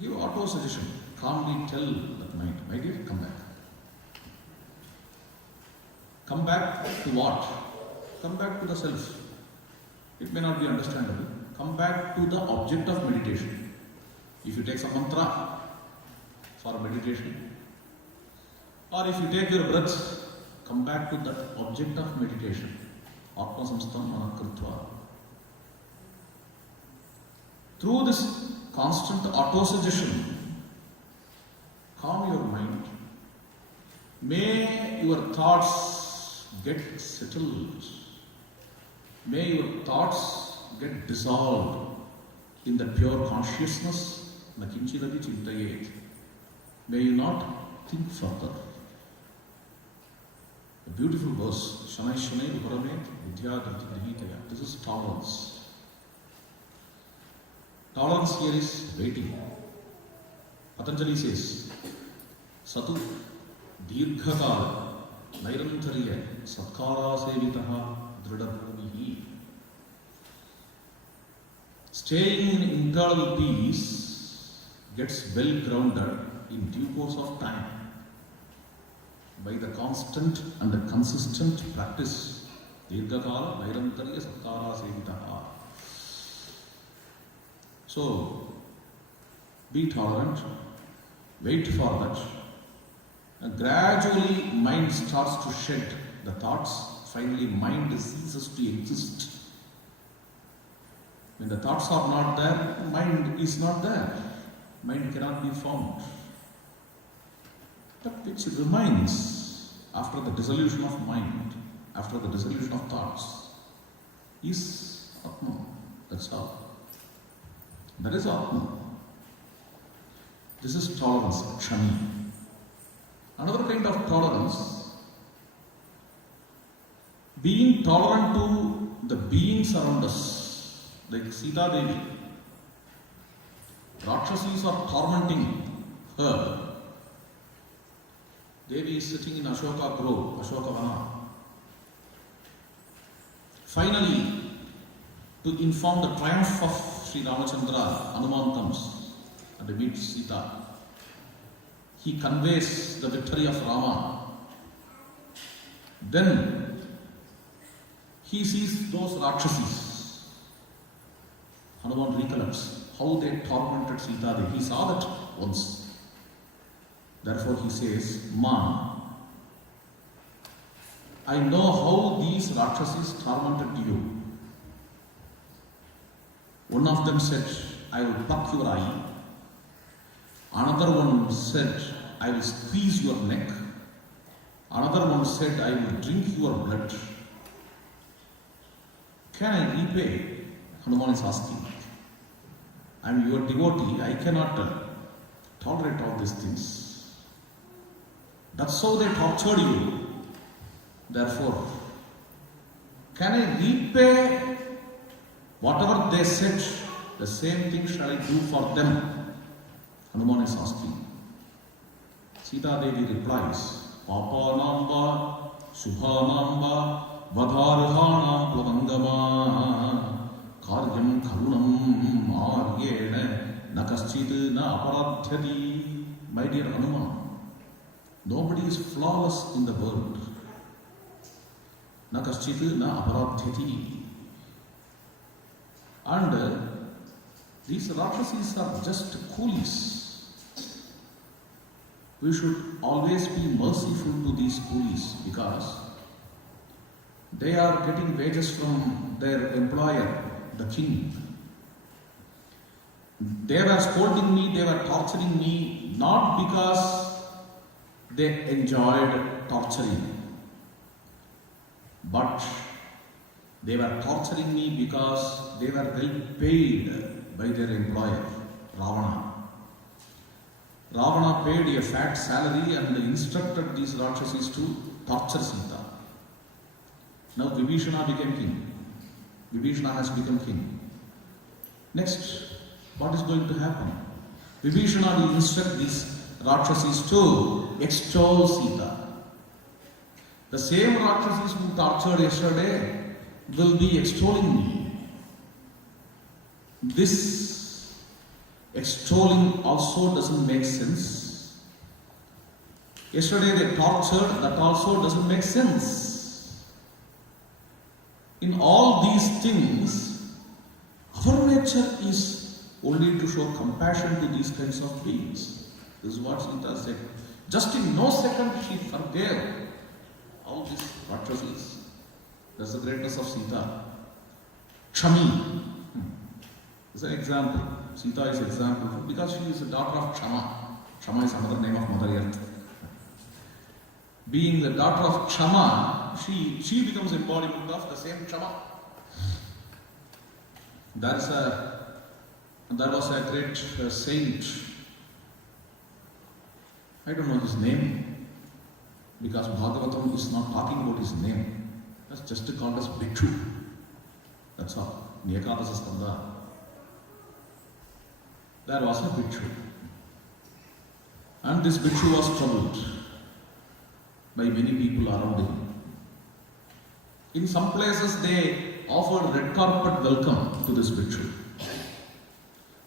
give auto suggestion. Calmly tell that mind, my dear, come back. Come back to what? Come back to the self. It may not be understandable. Come back to the object of meditation. If you take some mantra for meditation, or if you take your breath, come back to that object of meditation. Atma samstam manakrutva. Through this constant auto-suggestion, calm your mind. May your thoughts get settled. May your thoughts get dissolved in the pure consciousness. Nakinchitapi chintayet. May you not think further. A beautiful verse. Shanai Shanai Uparamet Vidhyadriti Grihitaya. This is tolerance. Tolerance here is waiting. Patanjali says, Satu Dirghakala Nairantariya Satkara Sevitaha Dridabhumihi. Staying in internal peace gets well grounded in due course of time by the constant and the consistent practice. Dirghakala Nairantariya Satkara Sevitaha. So, be tolerant, wait for that. And gradually, mind starts to shed the thoughts. Finally, mind ceases to exist. When the thoughts are not there, mind is not there. Mind cannot be formed. That which remains after the dissolution of mind, after the dissolution of thoughts, is Atma. That's all. That is Atma. This is tolerance, Kshami. Another kind of tolerance, being tolerant to the beings around us, like Sita Devi. Rakshasas are tormenting her. Devi is sitting in Ashoka Grove, Ashoka Vana. Finally, to inform the triumph of Sri Ramachandra, Hanuman comes and meets Sita. He conveys the victory of Rama. Then he sees those Rakshasas. Hanuman recollects how they tormented Sita Devi. He saw that once. Therefore he says, Ma, I know how these Rakshasas tormented you. One of them said, I will pluck your eye. Another one said, I will squeeze your neck. Another one said, I will drink your blood. Can I repay? Hanuman is asking. I am your devotee. I cannot tolerate all these things. That's how they tortured you. Therefore, can I repay whatever they said? The same thing shall I do for them? Hanuman is asking. Sita Devi replies, Papa Namba, Subha Namba, Vadharhanam Plavangama, Karyam Karunam Aryena, Nakaschit na Aparadhyati. My dear Hanuman, nobody is flawless in the world. Nakaschit na Aparadhyati. And these Rakshasas are just coolies. We should always be merciful to these coolies because they are getting wages from their employer, the king. They were scolding me, they were torturing me, not because they enjoyed torturing, but they were torturing me because they were well paid by their employer, Ravana. Ravana paid a fat salary and instructed these Rakshasas to torture Sita. Now Vibhishana became king. Vibhishana has become king. Next, what is going to happen? Vibhishana will instruct these Rakshasas to extol Sita. The same Rakshasas who tortured yesterday will be extolling me. This extolling also doesn't make sense. Yesterday they tortured, that also doesn't make sense. In all these things, our nature is only to show compassion to these kinds of beings. This is what Sita said. Just in no second she forgave all these Rakshasas. That's the greatness of Sita. Kshami is an example. Sita is an example because she is a daughter of Kshama. Kshama is another name of Mother Earth. Being the daughter of Kshama, she becomes embodiment of the same Kshama. There was a great saint. I don't know his name because Bhagavatam is not talking about his name. That's just called as Bhikshu. That's all. Ekadasa Skandha. There was a Bhikshu. And this Bhikshu was troubled by many people around him. In some places they offered red carpet welcome to this Bhikshu.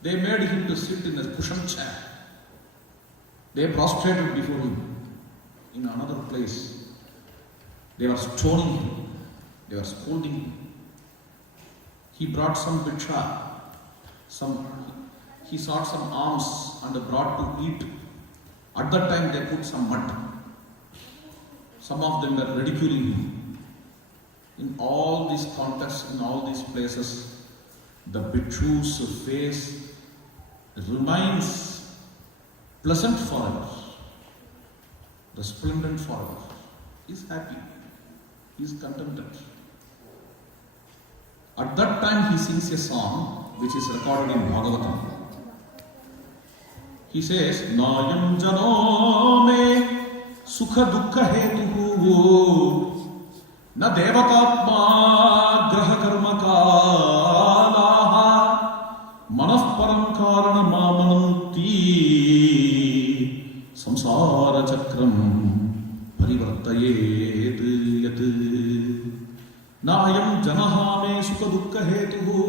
They made him to sit in a cushion chair. They prostrated before him. In another place, they were stoning him. They were scolding him. He brought some bhiksha. He sought some alms and brought to eat. At that time they put some mud. Some of them were ridiculing him. In all these contexts, in all these places, the bhikshu's face remains pleasant forever, resplendent forever. He is happy. He is contented. At that time he sings a song which is recorded in Bhagavatam. He says, Nayam jano me sukha dukkha hetuhu na devatatma graha karma kalaha manah param karana mamananti samsara chakram parivartayet yat nayam janaha me sukha dukkha hetuhu.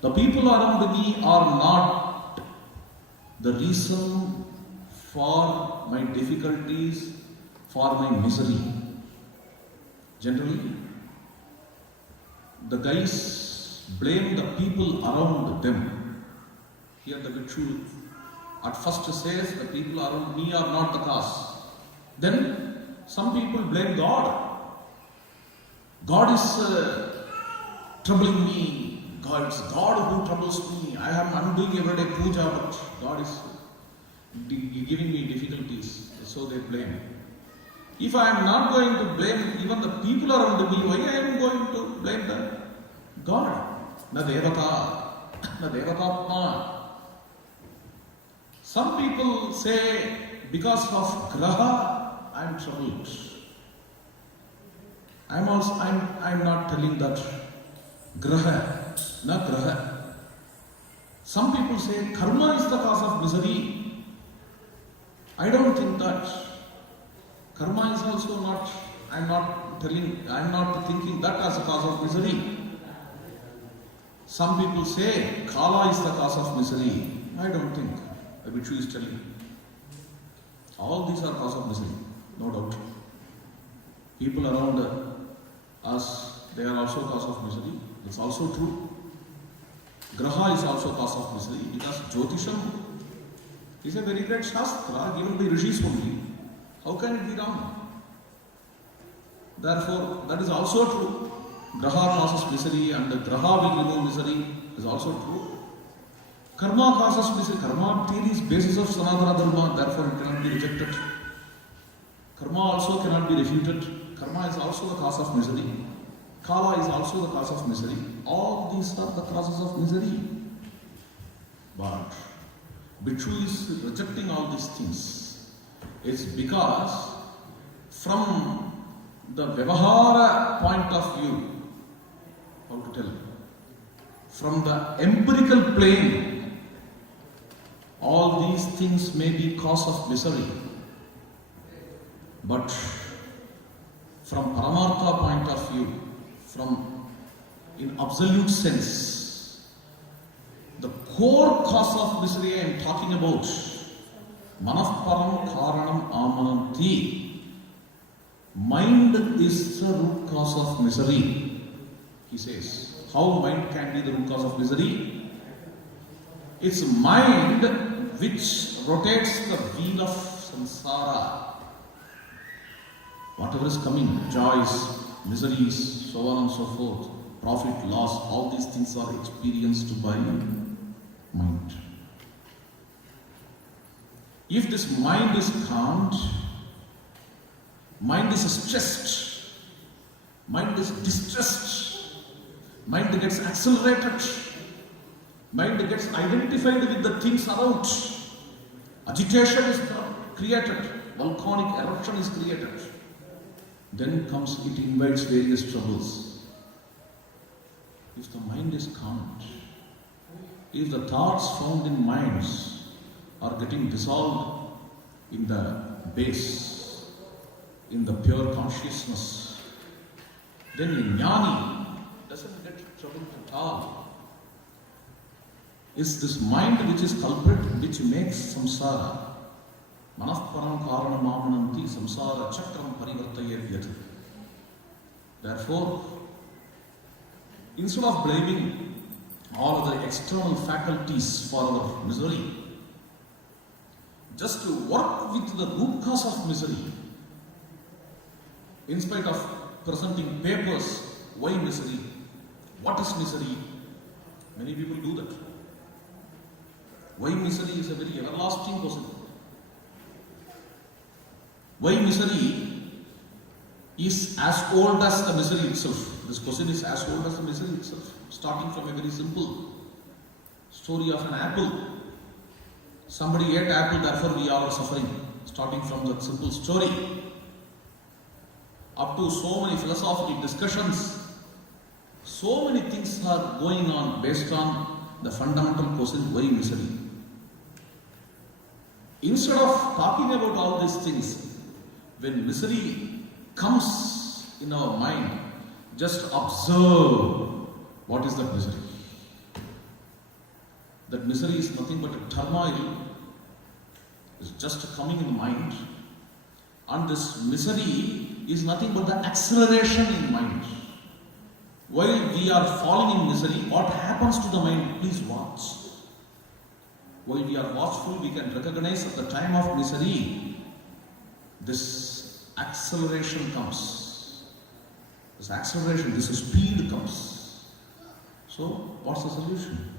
The people around me are not the reason for my difficulties, for my misery. Generally, the guys blame the people around them. Here the Bhikshu at first says the people around me are not the cause. Then Some people blame God. God is troubling me. It's God who troubles me. I'm doing everyday puja, but God is giving me difficulties. So they blame. If I am not going to blame even the people around me, why I am going to blame the God? Na devata, na devatatma. Some people say, because of graha, I am troubled. I'm not telling that graha, na graha. Some people say karma is the cause of misery. I don't think that. Karma is also not, I'm not thinking that as a cause of misery. Some people say kala is the cause of misery. I don't think. The Bhikshu is telling. All these are cause of misery, no doubt. People around us, they are also cause of misery. It's also true. Graha is also cause of misery because Jyotisham is a very great shastra given by rishis only. How can it be wrong? Therefore, that is also true. Graha causes misery and graha will remove misery is also true. Karma causes misery. Karma theory is basis of Sanatana Dharma, therefore it cannot be rejected. Karma also cannot be refuted. Karma is also the cause of misery. Kala is also the cause of misery. All these are the causes of misery. But Bhikshu is rejecting all these things. It's because from the Vyavahara point of view, how to tell, from the empirical plane, all these things may be cause of misery. But from Paramartha point of view, in absolute sense, the core cause of misery I am talking about, Manahparam Karanam Amananti, mind is the root cause of misery. He says, how mind can be the root cause of misery? It's mind which rotates the wheel of samsara. Whatever is coming, joys, miseries, so on and so forth, profit, loss, all these things are experienced by mind. If this mind is calmed, mind is stressed, mind is distressed, mind gets accelerated, mind gets identified with the things around, agitation is created, volcanic eruption is created, then it invites various troubles. If the mind is calmed, if the thoughts found in minds are getting dissolved in the base, in the pure consciousness, then a jnani doesn't get troubled at all. It's this mind which is culprit, which makes samsara. Manahparam karanam amananti samsara chakram parivartayevyat. Therefore, instead of blaming all of the external faculties for our misery, just to work with the root cause of misery, in spite of presenting papers, why misery, what is misery, many people do that. Why misery is a very everlasting question. Why misery is as old as the misery itself. This question is as old as the misery itself, starting from a very simple story of an apple. Somebody ate apple, therefore we are suffering, starting from that simple story. Up to so many philosophical discussions, so many things are going on based on the fundamental question, why misery? Instead of talking about all these things, when misery comes in our mind, just observe what is that misery. That misery is nothing but a turmoil, is just coming in the mind, and this misery is nothing but the acceleration in mind. While we are falling in misery, what happens to the mind? Please watch. While we are watchful, we can recognize at the time of misery, this acceleration comes. This acceleration, this speed comes. So, what's the solution?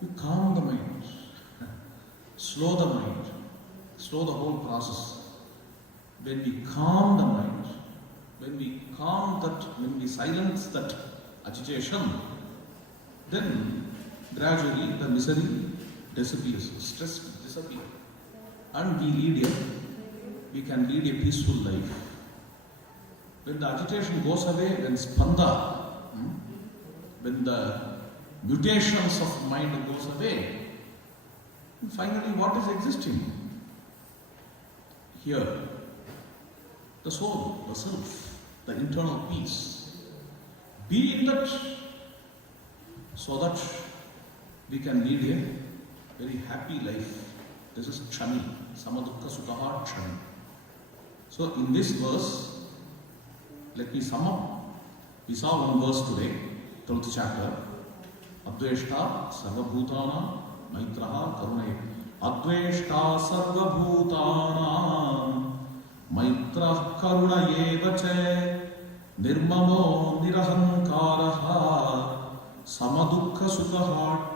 You calm the mind, slow the mind, slow the whole process. When we calm the mind, when we silence that agitation, then gradually the misery disappears, stress disappears, and we can lead a peaceful life. When the agitation goes away, when spanda, when the mutations of mind goes away, finally what is existing? Here, the soul, the self, the internal peace. Be in that so that we can lead a very happy life. This is Chami, Samadukka Sukha Chami. So in this verse, let me sum up. We saw one verse today, 12th chapter. Adveshta Sarvabhutana Maitraha Karunaya. Adveshta Sarvabhutana Maitrah Karunayevache Nirmamo Nirahankaraha Samadukha Sukha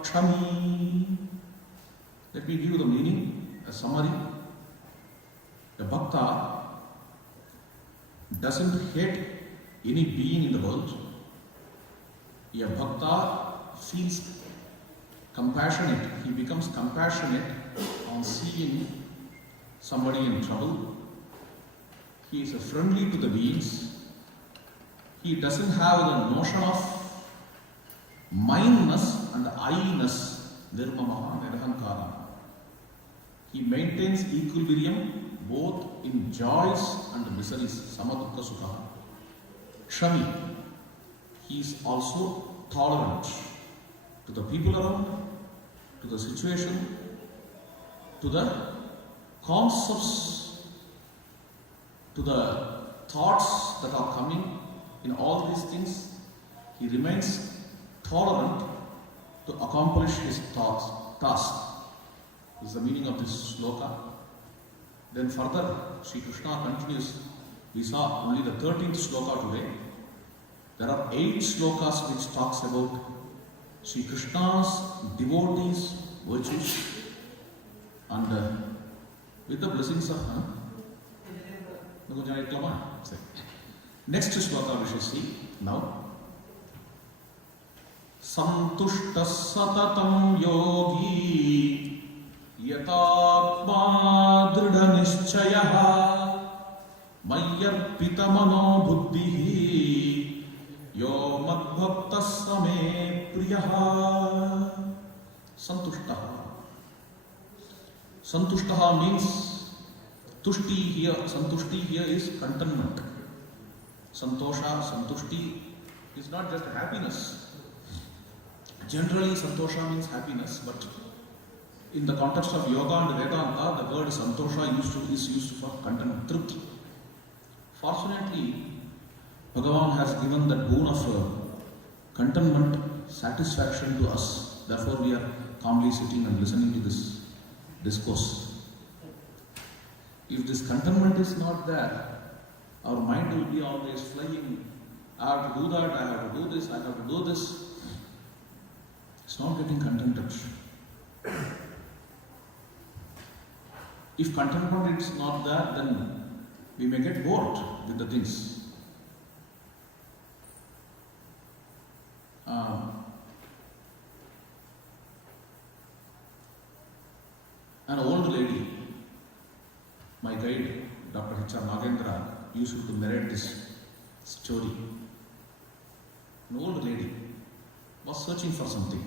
Chami. Let me give you the meaning, a summary. The Bhakta doesn't hate any being in the world. A Bhakta feels compassionate. He becomes compassionate on seeing somebody in trouble. He is friendly to the beings. He doesn't have the notion of mindness and I-ness, nirmamaha, nirahankara. He maintains equilibrium both in joys and miseries, samadukka sukha. Shami, he is also tolerant to the people around, to the situation, to the concepts, to the thoughts that are coming. In all these things, he remains tolerant to accomplish his task. This is the meaning of this sloka. Then further, Sri Krishna continues. We saw only the 13th sloka today. There are 8 slokas which talks about Sri Krishna's devotees' virtues, and with the blessings of next sloka we shall see now. Santushta satatam yogi yatatma dridha nishchayaha mayyarpita mano buddhihi yo madbhakta same priyaha. Santushtaha. Santushtaha means tushti here. Santushti here is contentment. Santosha, santushti is not just happiness. Generally, santosha means happiness, but in the context of yoga and Vedanta, the word santosha is used for contentment, tripti. Fortunately, Bhagavan has given that boon of contentment, satisfaction to us. Therefore, we are calmly sitting and listening to this discourse. If this contentment is not there, our mind will be always flying. I have to do that, I have to do this, I have to do this. It's not getting contented. If contentment is not there, then we may get bored with the things. An old lady, my guide, Dr. H.R. Nagendra, used to narrate this story. An old lady was searching for something.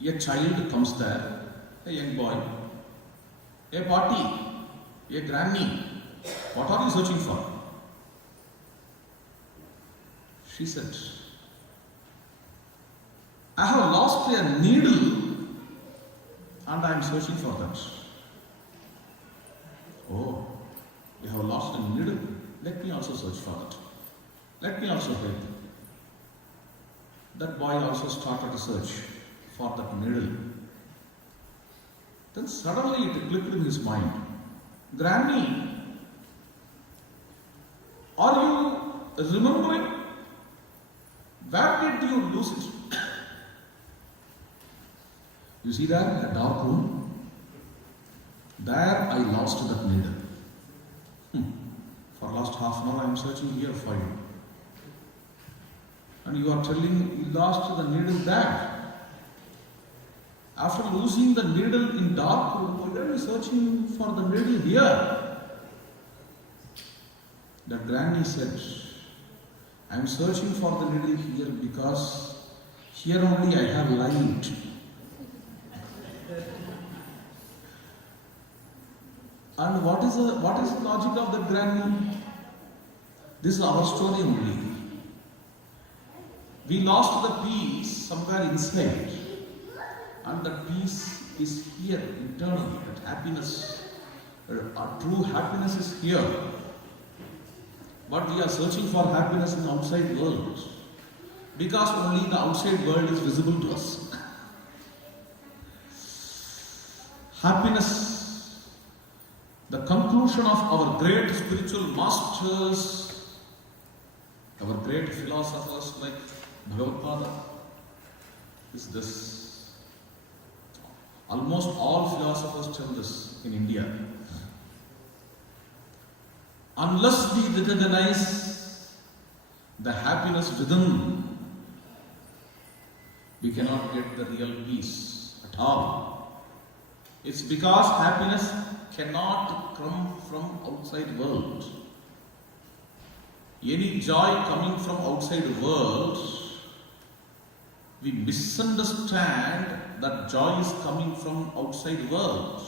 A child comes there, a young boy, a party, a granny. What are you searching for? She said, I have lost a needle and I am searching for that. Oh, you have lost a needle? Let me also search for that. Let me also help. That boy also started a search for that needle. Then suddenly it clicked in his mind. Granny, are you remembering? Where did you lose it? You see that? A dark room. There I lost that needle. For last half an hour I am searching here for you. And you are telling you lost the needle there. After losing the needle in dark room, why are you searching for the needle here? That granny said, I am searching for the needle here because here only I have light. And what is the logic of the granny? This is our story only. We lost the peace somewhere inside. And that peace is here, internally, that happiness, our true happiness is here. But we are searching for happiness in the outside world. Because only the outside world is visible to us. Happiness, the conclusion of our great spiritual masters, our great philosophers like Bhagavad Gita, is this. Almost all philosophers tell this in India. Unless we recognize the happiness within, we cannot get the real peace at all. It's because happiness cannot come from outside world. Any joy coming from outside world, we misunderstand that joy is coming from outside world.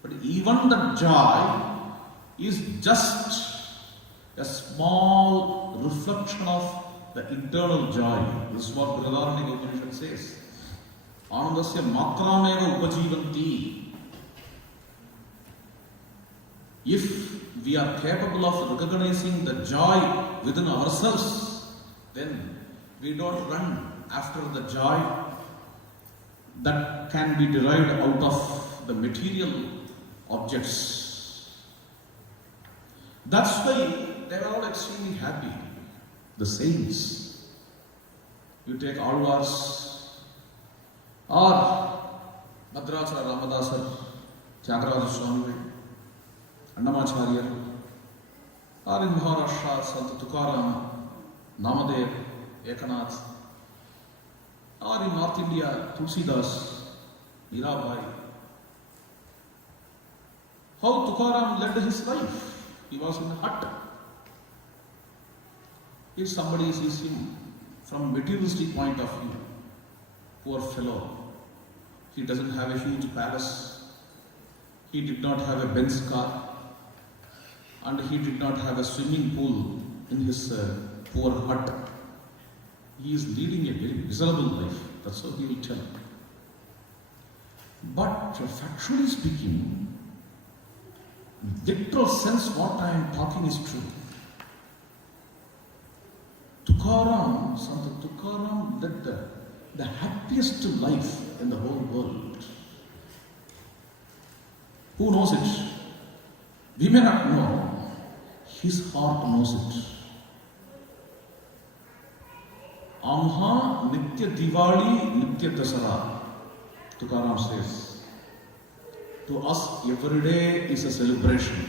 But even that joy is just a small reflection of the internal joy. This is what Bhagavad Gita says. Anandasya matrameva upajivanti. If we are capable of recognizing the joy within ourselves, then we don't run after the joy that can be derived out of the material objects. That's why they are all extremely happy. The saints. You take Alvars or Bhadrachara Ramadasar, Tyagaraja Swami, Annamacharya, or in Maharashtra, Sant Tukaram, Namadev, Ekanath, or in North India, Tulsidas, Mirabai. How Tukaram led his life. He was in a hut. If somebody sees him from materialistic point of view, poor fellow, he doesn't have a huge palace, he did not have a Benz car, and he did not have a swimming pool in his poor hut. He is leading a very miserable life. That's how he will tell. But factually speaking, in literal sense, what I am talking is true. Tukaram, Sant Tukaram led the happiest life in the whole world. Who knows it? We may not know. His heart knows it. Amha Nitya Diwali Nitya Dasara, Tukaram says. To us, every day is a celebration.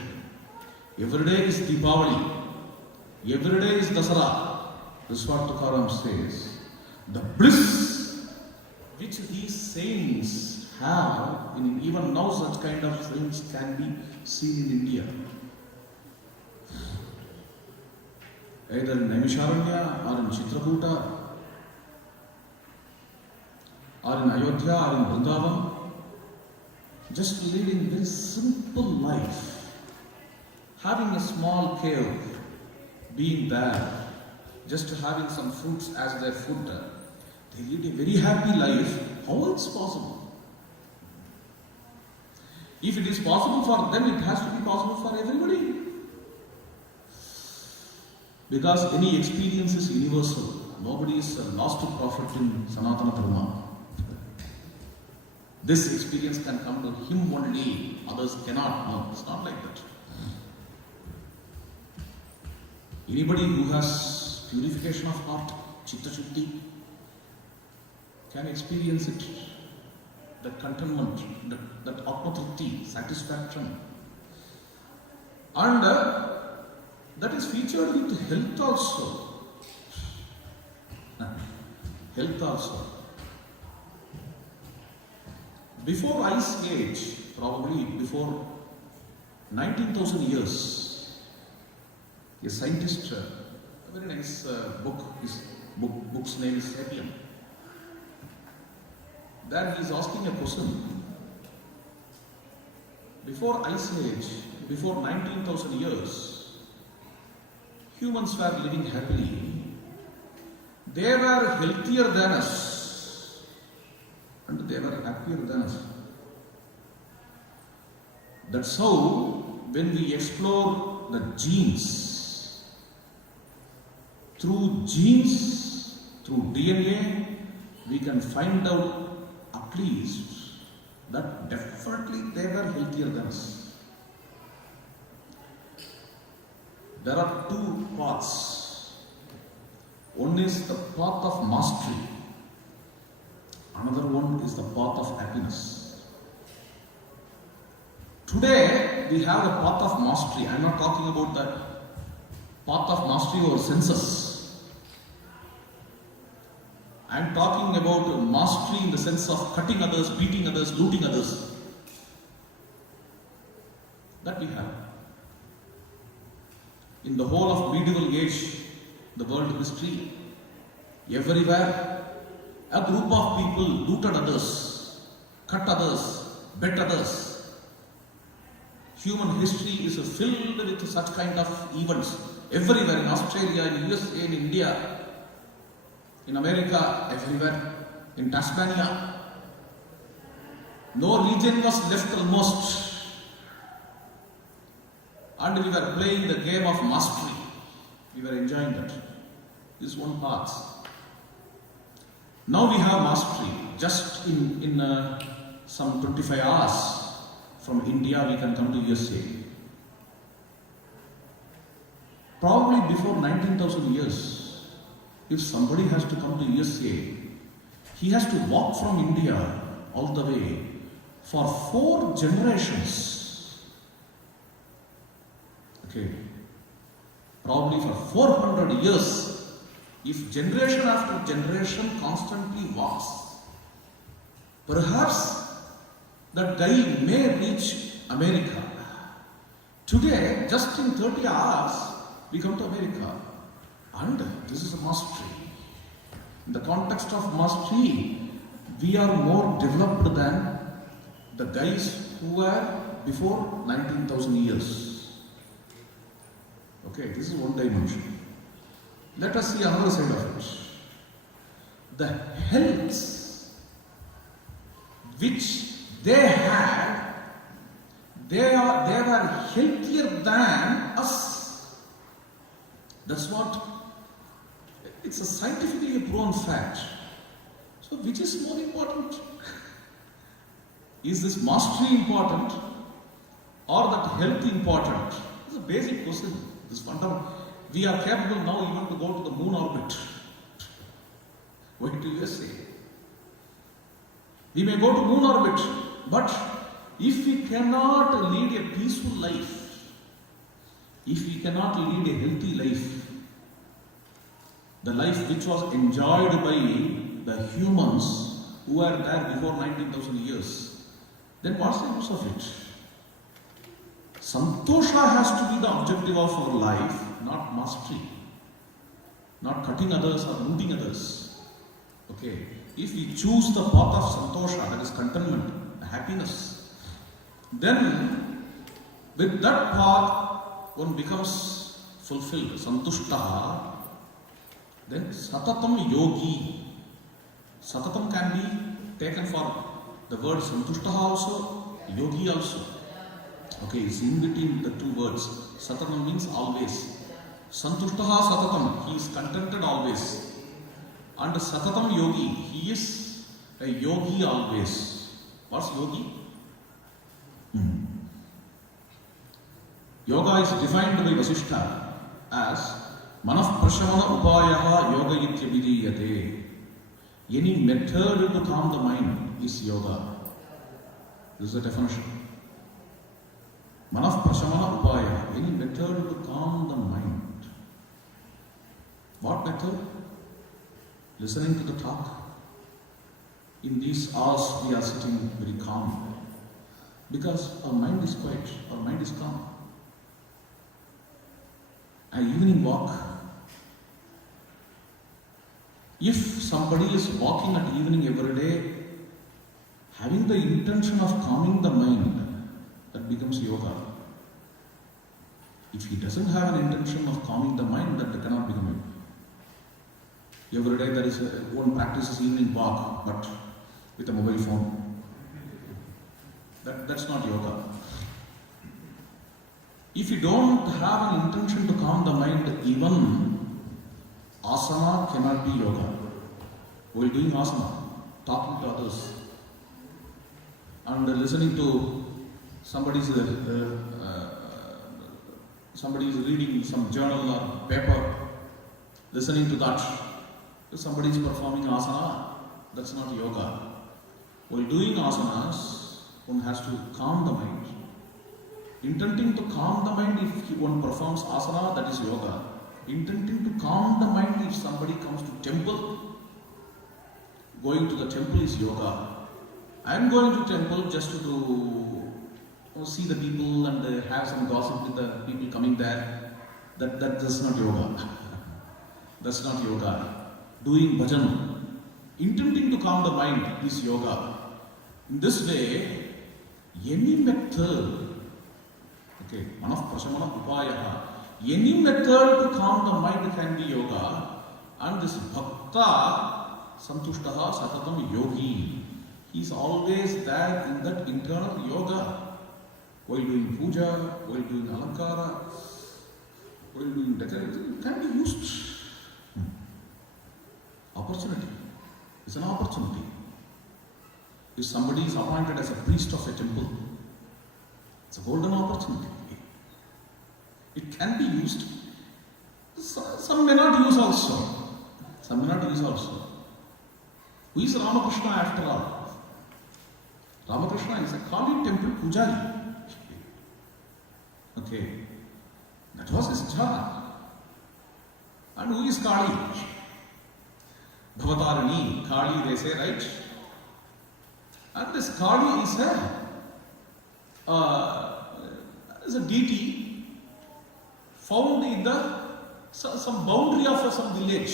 Every day is Diwali. Every day is Dasara. This is what Tukaram says. The bliss which these saints have, in even now such kind of things can be seen in India. Either in Naimisharanya or in Chitrakuta, or in Ayodhya or in Vrindavan, just leading very simple life, having a small cave, being there, just having some fruits as their food. They lead a very happy life. How it's possible? If it is possible for them, it has to be possible for everybody. Because any experience is universal. Nobody is a lost prophet in Sanatana Dharma. This experience can come to him only, others cannot. No, it's not like that. Anybody who has purification of heart, chitta shuddhi, can experience it. That contentment, that atma-tripti, satisfaction. And that is featured with health also. Health also. Before Ice Age, probably before 19,000 years, a scientist, a very nice book, his book's name is Sapien. There he is asking a question. Before Ice Age, before 19,000 years, humans were living happily. They were healthier than us and they were happier than us. That's how when we explore the genes, through DNA, we can find out at least that definitely they were healthier than us. There are two paths. One is the path of mastery. Another one is the path of happiness. Today we have the path of mastery. I am not talking about the path of mastery over senses. I am talking about mastery in the sense of cutting others, beating others, looting others. That we have. In the whole of medieval age, the world history, everywhere, a group of people looted others, cut others, bet others. Human history is filled with such kind of events. Everywhere, in Australia, in USA, in India, in America, everywhere, in Tasmania. No region was left almost. And we were playing the game of mastery. We were enjoying that. This is one path. Now we have mastery. Just in some 25 hours from India, we can come to USA. Probably before 19,000 years, if somebody has to come to USA, he has to walk from India all the way for 4 generations. Okay. Probably for 400 years, if generation after generation constantly walks, perhaps that guy may reach America. Today, just in 30 hours, we come to America. And this is a mastery. In the context of mastery, we are more developed than the guys who were before 19,000 years. Okay, this is one dimension. Let us see another side of it. The health which they had, they were healthier than us. That's what, it's a scientifically proven fact. So which is more important? Is this mastery important or that health important? It's a basic question. This fundamental. We are capable now even to go to the moon orbit. Going to USA. We may go to moon orbit, but if we cannot lead a peaceful life, if we cannot lead a healthy life, the life which was enjoyed by the humans who were there before 19,000 years, then what's the use of it? Santosha has to be the objective of our life, not mastery, not cutting others or looting others. Okay, if we choose the path of santosha, that is contentment, happiness, then with that path one becomes fulfilled, santushtaha. Then satatam yogi. Satatam can be taken for the word santushtaha also, yogi also. Okay, it's in between the two words. Satatam means always. Santushtaha satatam, he is contented always. And satatam yogi, he is a yogi always. What's yogi? Yoga is defined by Vasishtha as Manah Prashamana Upayaha Yoga Ityabhidiyate. Any method to calm the mind is yoga. This is the definition. Manah Prashamana Upaya, any method to calm the mind. What method? Listening to the talk. In these hours we are sitting very calm because our mind is quiet, our mind is calm. An evening walk. If somebody is walking at evening every day, having the intention of calming the mind, that becomes yoga. If he doesn't have an intention of calming the mind, that cannot become yoga. Every day there is one practices evening walk, but with a mobile phone. That's not yoga. If you don't have an intention to calm the mind, even asana cannot be yoga. While doing asana, talking to others, and listening to somebody is reading some journal or paper, listening to that. If somebody is performing asana, that's not yoga. While doing asanas, one has to calm the mind. Intending to calm the mind, if one performs asana, that is yoga. Intending to calm the mind, if somebody comes to temple, going to the temple is yoga. I am going to temple just to see the people and have some gossip with the people coming there. That's not yoga. That's not yoga. Doing bhajan, intending to calm the mind is yoga. In this way, any method, okay, manah prashamana upayaha, any method to calm the mind can be yoga. And this bhakta santushtaha satatam yogi, he is always there in that internal yoga. While doing puja, while doing alankara, while doing decoration, it can be used. Opportunity. It's an opportunity. If somebody is appointed as a priest of a temple, it's a golden opportunity. It can be used. Some may not use also. Some may not use also. Who is Ramakrishna after all? Ramakrishna is a Kali temple pujari. Okay. That was his job. And who is Kali? Bhavatarani, Kali they say, right? And this Kali is a deity found in some boundary of some village.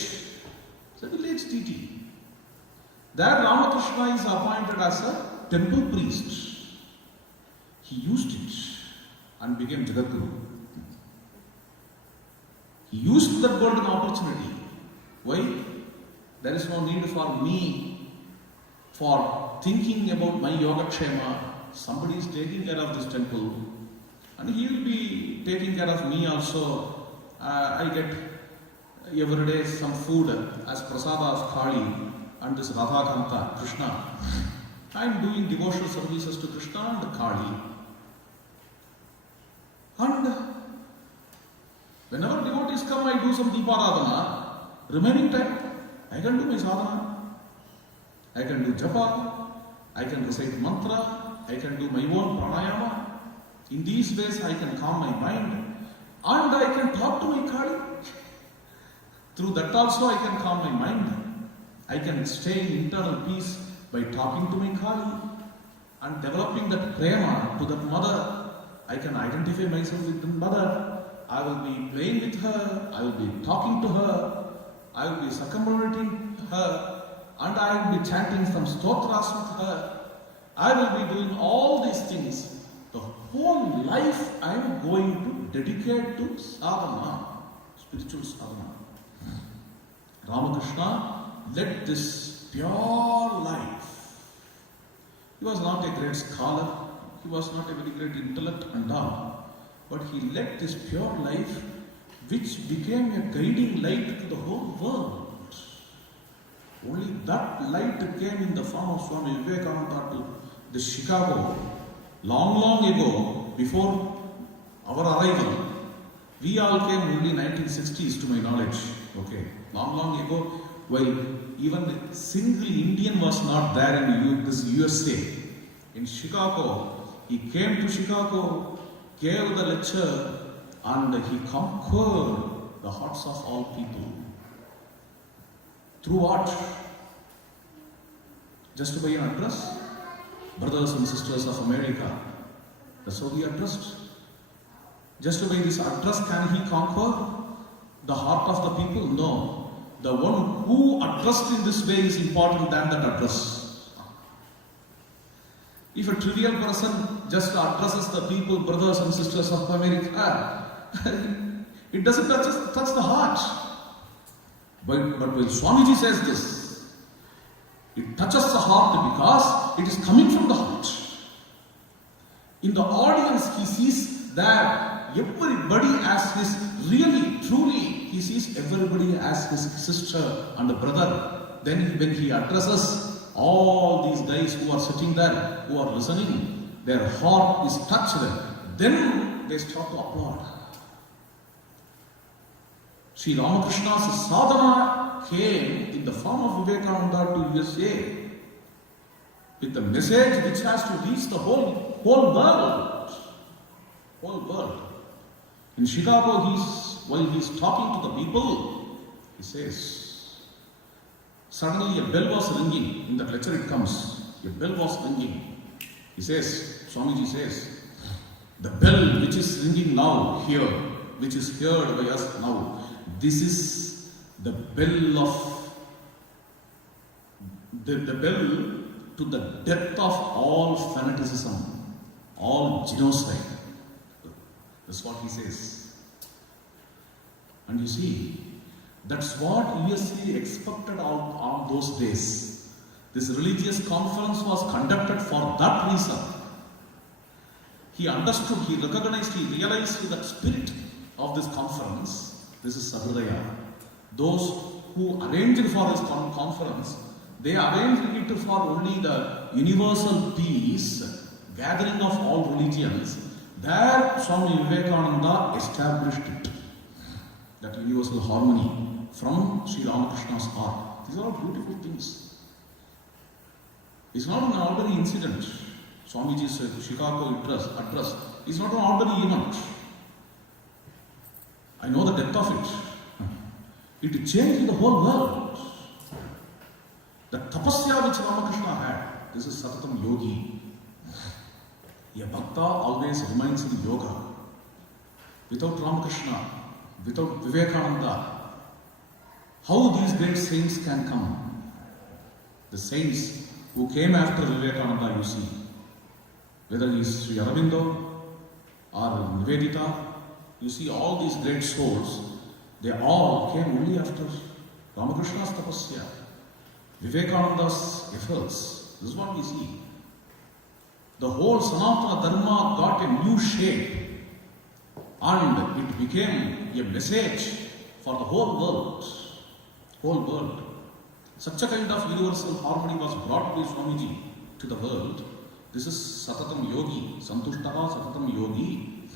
It's a village deity. There Ramakrishna is appointed as a temple priest. He used it and became Jagadguru. He used that golden opportunity. Why? There is no need for me for thinking about my yogakshema. Somebody is taking care of this temple and he will be taking care of me also. I get every day some food as prasada of Kali and this Radhakanta, Krishna. I am doing devotional services to Krishna and Kali. And whenever devotees come, I do some Deeparadhana. Remaining time, I can do my sadhana. I can do japa. I can recite mantra. I can do my own pranayama. In these ways, I can calm my mind. And I can talk to my Kali. Through that also, I can calm my mind. I can stay in internal peace by talking to my Kali and developing that prema to that mother. I can identify myself with the mother. I will be playing with her. I will be talking to her. I will be circumambulating her. And I will be chanting some stotras with her. I will be doing all these things. The whole life I am going to dedicate to sadhana, spiritual sadhana. Ramakrishna led this pure life. He was not a great scholar. He was not a very great intellect and all. But he led this pure life which became a guiding light to the whole world. Only that light came in the form of Swami Vivekananda to the Chicago, long ago, before our arrival, we all came only 1960s to my knowledge. Okay, long ago, while even a single Indian was not there in this USA. In Chicago, he came to Chicago, gave the lecture, and he conquered the hearts of all people. Through what? Just by an address? Brothers and sisters of America. That's how he addressed. Just by this address, can he conquer the heart of the people? No. The one who addressed in this way is important than that address. If a trivial person just addresses the people, brothers and sisters of America, it doesn't touch the heart. But when Swamiji says this, it touches the heart because it is coming from the heart. In the audience, he sees that everybody as his, really, truly, he sees everybody as his sister and a brother. Then when he addresses all these guys who are sitting there, who are listening, their heart is touched. Then they start to applaud. Sri Ramakrishna's sadhana came in the form of Vivekananda to USA with a message which has to reach the whole world. Whole world. In Chicago, while he's talking to the people, he says, suddenly a bell was ringing. In that lecture it comes. A bell was ringing. He says, Swamiji says, the bell which is ringing now here, which is heard by us now, this is the bell of the bell to the death of all fanaticism, all genocide. That's what he says. And you see, that's what USA expected on those days. This religious conference was conducted for that reason. He understood, he recognized, he realized that spirit of this conference. This is Sahridaya. Those who arranged for this conference, they arranged it for only the universal peace, gathering of all religions. There, Swami Vivekananda established it. That universal harmony from Sri Ramakrishna's heart. These are all beautiful things. It's not an ordinary incident. Swamiji's Chicago address is not an ordinary event. I know the depth of it. It changed the whole world. The tapasya which Ramakrishna had, this is Satatam Yogi. A bhakta always remains in yoga. Without Ramakrishna, without Vivekananda, how these great saints can come? The saints who came after Vivekananda, you see, whether he is Sri Aurobindo or Nivedita, you see all these great souls, they all came only after Ramakrishna's tapasya, Vivekananda's efforts. This is what we see. The whole Sanatana Dharma got a new shape and it became a message for the whole world. Whole world. Such a kind of universal harmony was brought by Swamiji to the world. This is Satatam Yogi, Santushtaha Satatam Yogi.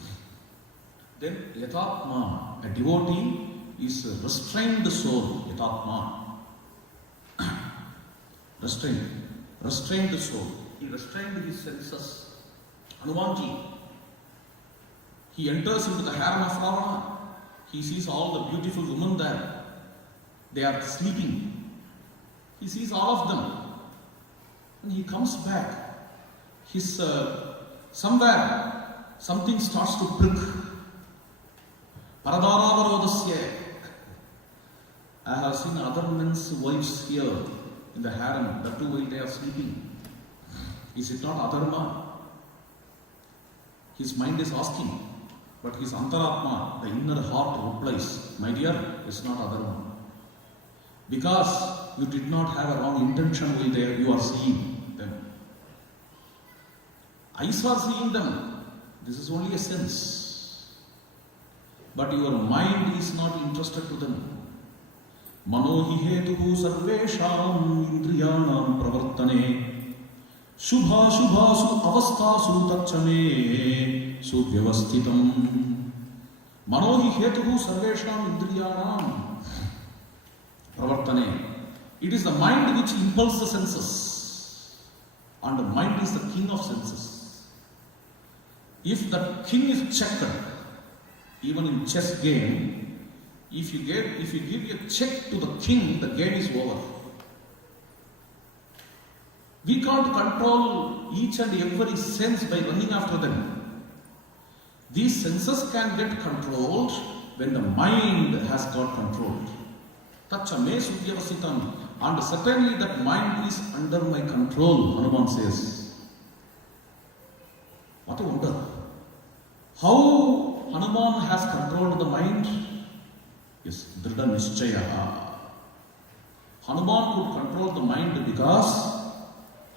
Then Yatatma, a devotee, is restrained soul, Yatatma. Restrained soul. He restrained his senses. Hanumanji, he enters into the harem of Ravana. He sees all the beautiful women there. They are sleeping. He sees all of them. And he comes back. His somewhere something starts to prick. Paradharavarodasya. I have seen other men's wives here in the harem, that too while they are sleeping. Is it not adharma? His mind is asking, but his antaratma, the inner heart, replies, my dear, it's not adharma. Because you did not have a wrong intention while there you are seeing them. Eyes are seeing them. This is only a sense. But your mind is not interested to them. Mano hi hetuhu sarvesham indriyanam pravartane Shubha avasthasu tachame suvyavasthitam. Manohi hetuhu sarvesham indriyanam pravartane. It is the mind which impels the senses, and the mind is the king of senses. If the king is checked, even in chess game, if you give a check to the king, the game is over. We can't control each and every sense by running after them. These senses can get controlled when the mind has got controlled. Tachame sudyavasitam. And certainly that mind is under my control, Hanuman says. What a wonder. How Hanuman has controlled the mind? Yes, Drida Nishchaya. Hanuman could control the mind because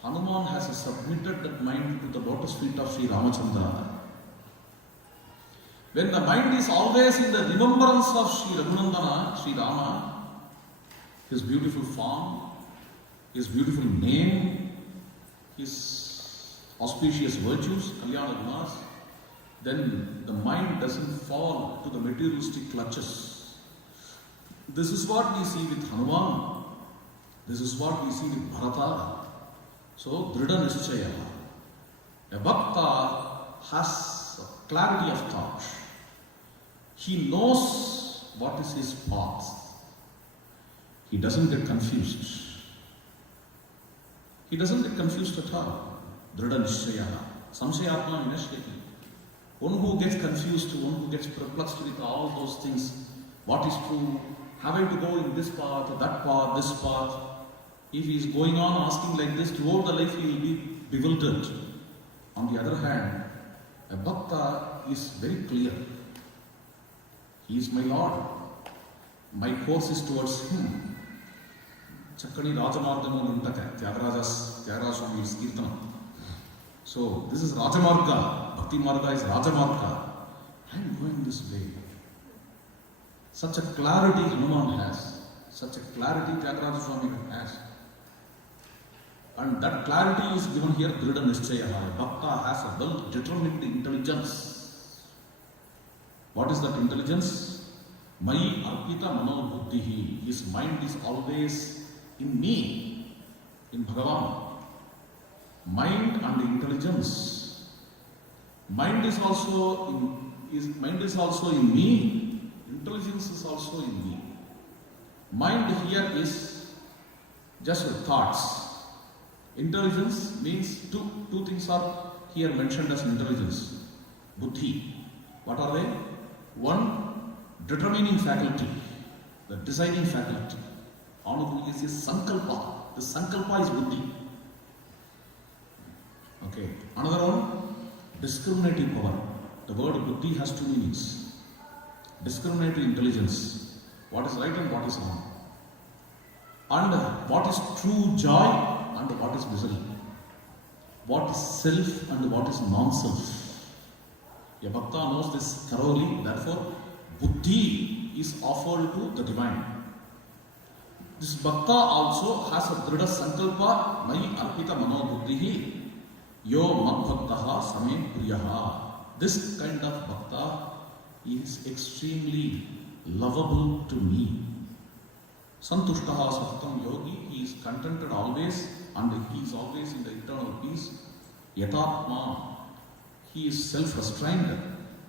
Hanuman has submitted that mind to the lotus feet of Sri Ramachandra. When the mind is always in the remembrance of Sri Raghunandana, Sri Rama, his beautiful form, his beautiful name, his auspicious virtues, Kalyana Gunas, then the mind doesn't fall to the materialistic clutches. This is what we see with Hanuman. This is what we see with Bharata. So, Drida Nishchaya. A Bhakta has clarity of thought. He knows what is his path. He doesn't get confused. He doesn't get confused at all. Drida Nishchaya. Samshayatma Vinashyati. One who gets confused, one who gets perplexed with all those things. What is true? Have I to go in this path, that path, this path? If he is going on asking like this, throughout the life he will be bewildered. On the other hand, a Bhakta is very clear. He is my Lord. My course is towards him. Chakkani Rajamargam Untaka, Tyagaraja Swami's Kirtanam. So, this is Rajamarga. Bhakti Marga is Rajamarga. I am going this way. Such a clarity Hanuman has. Such a clarity Tyagaraja Swami has. And that clarity is given here, Drida Nishchaya. Bhakta has a well-determined intelligence. What is that intelligence? Mai arpita mano buddhihi. His mind is always in me, in Bhagavan. Mind and intelligence. Mind is also in me. Intelligence is also in me. Mind here is just thoughts. Intelligence means two things are here mentioned as intelligence. Buddhi. What are they? One, determining faculty, the deciding faculty. Anubhuti is sankalpa. The sankalpa is buddhi. Okay. Another one, discriminative power. The word buddhi has two meanings. Discriminative intelligence. What is right and what is wrong. And what is true joy and what is misery. What is self and what is non-self. A Bhakta knows this thoroughly, therefore buddhi is offered to the divine. This Bhakta also has a Drida Sankalpa, Mai Arpita Mano Buddhihi, Yo Mad Bhaktaha Same Priyaha. This kind of Bhakta is extremely lovable to me. Santushtaha Satam Yogi, he is contented always and he is always in the eternal peace. Yatatma, he is self-restrained.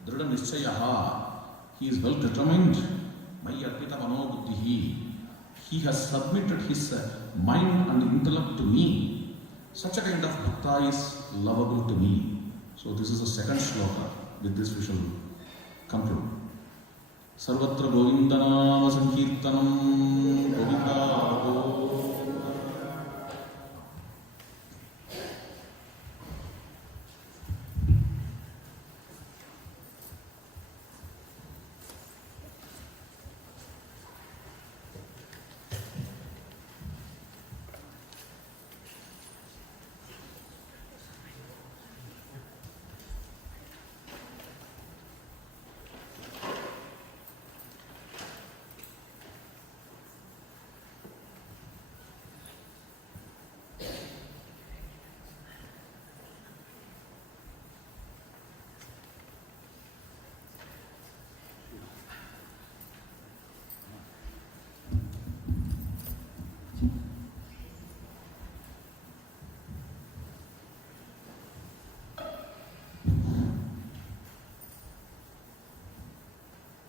Drida Nishchayaha, he is well determined. Mai Arpita Mano Buddhihi, he has submitted his mind and intellect to me. Such a kind of bhakta is lovable to me. So this is the second shloka. With this we shall conclude. Sarvatra Govindanama Sankirtanam Govinda.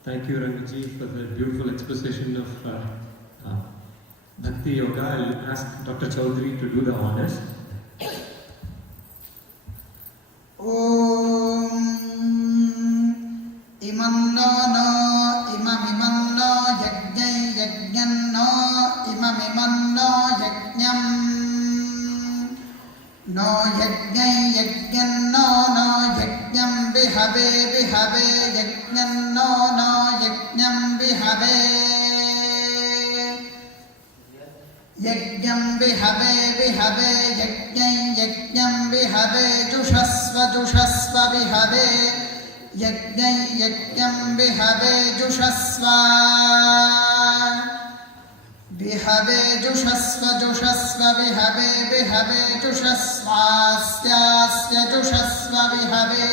Thank you, Ranganji, for the beautiful exposition of Bhakti Yoga. I'll ask Dr. Chaudhary to do the honors. Imanno no imamimanno yajñai yajñanno imamimanno yajñam no yajñai yajñanno no yajñam vihave vihave yajñanno no yajñam vihave yajñam vihave vihave yajñai yajñam vihave jushasva jushasva vihave yajñai yajñam vihave jushasva vihave jushasva jushasva vihave vihave jushasvasya jushasva vihave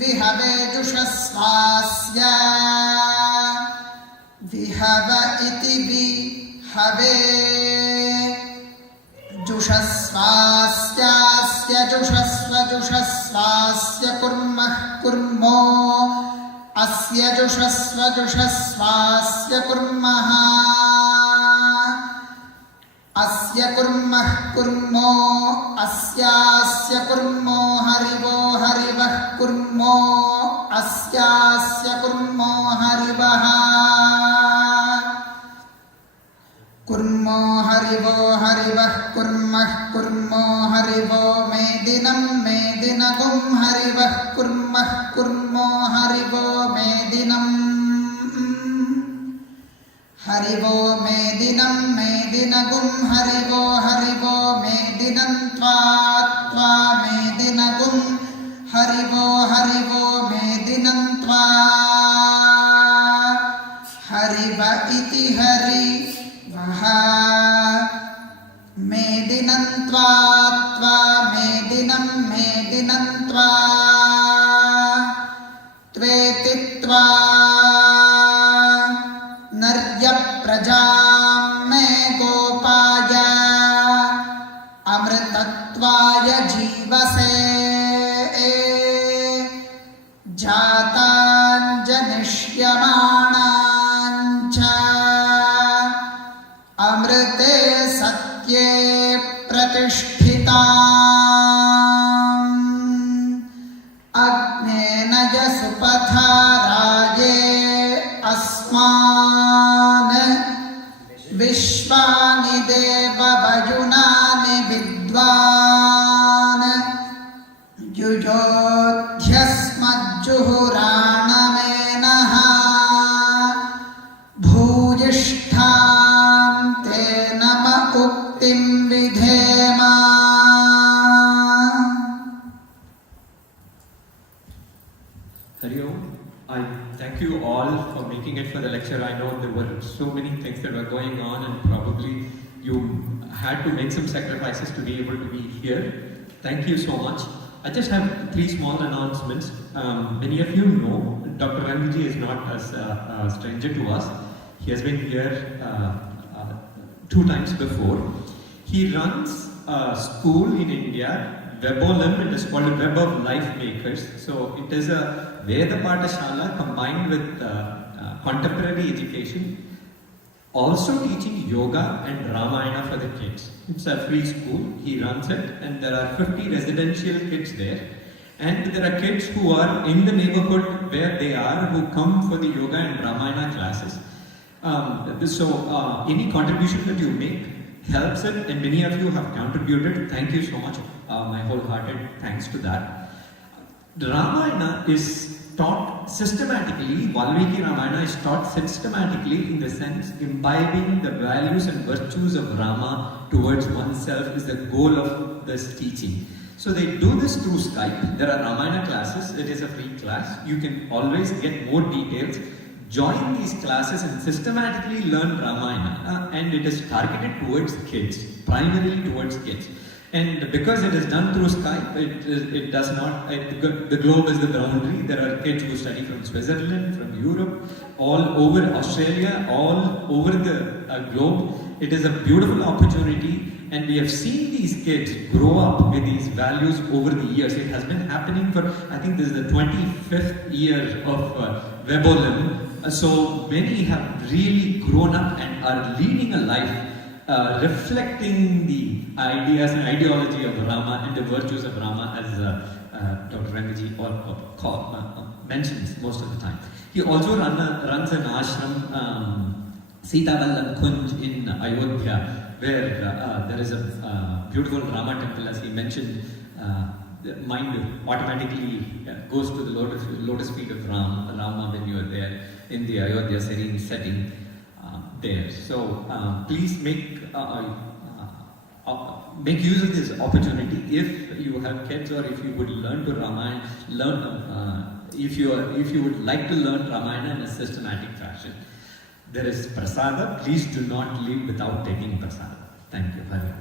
vihave jushasvasya vihava iti vihave jushasvasya jushasva jushasvasya kurmah kurmo asya jushasva jushasvasya kurmah asya kurmah kurmo asyasya kurmo harivo harivah kurmo asyasya kurmo harivah kurmo harivo harivah kurmah kurmo harivo medinam medinagum harivah kurmah kurmo harivo medinam harivo medinam medinagum harivo harivo medinam tva tva medinagum harivo harivo medinam tva hariva iti hari vaha medinam tva tva medinam medinam tva tveti tva narya prajam me gopaya amritatvaya jivase jatan janishyamanan amrite satye pratishthitam agnena yasupataraye asman vishvani deva vayunani vidvan yujodhyasmajjuhuranamenaha bhujishtham te nama uktim vidhema. Hari Om. I thank you all for making it for the lecture. I know there were so many things that were going on and probably you had to make some sacrifices to be able to be here. Thank you so much. I just have 3 small announcements. Many of you know Dr. Ranganji is not a stranger to us. He has been here 2 times before. He runs a school in India, Webolam. It is called Web of Life Makers. So it is a Veda Pathashala combined with contemporary education, also teaching yoga and Ramayana for the kids. It's a free school. He runs it, and there are 50 residential kids there. And there are kids who are in the neighborhood where they are, who come for the yoga and Ramayana classes. So any contribution that you make helps it, and many of you have contributed. Thank you so much. My wholehearted thanks to that. The Ramayana is taught systematically. Valmiki Ramayana is taught systematically in the sense imbibing the values and virtues of Rama towards oneself is the goal of this teaching. So they do this through Skype. There are Ramayana classes. It is a free class. You can always get more details. Join these classes and systematically learn Ramayana. And it is targeted towards kids, primarily towards kids. And because it is done through Skype, it does not, the globe is the boundary. There are kids who study from Switzerland, from Europe, all over Australia, all over the globe. It is a beautiful opportunity, and we have seen these kids grow up with these values over the years. It has been happening for, I think this is the 25th year of Webolam, So many have really grown up and are leading a life reflecting the ideas and ideology of Rama and the virtues of Rama, as Dr. Ranganji mentions most of the time. He also runs an ashram, Sita Vallabh Kunj in Ayodhya, where there is a beautiful Rama temple, as he mentioned. The mind automatically goes to the lotus feet of Rama when you are there in the Ayodhya serene setting there. So please make use of this opportunity. If you have kids, or if you would learn to Ramayana, if you would like to learn Ramayana in a systematic fashion, there is prasada. Please do not leave without taking prasada. Thank you very much.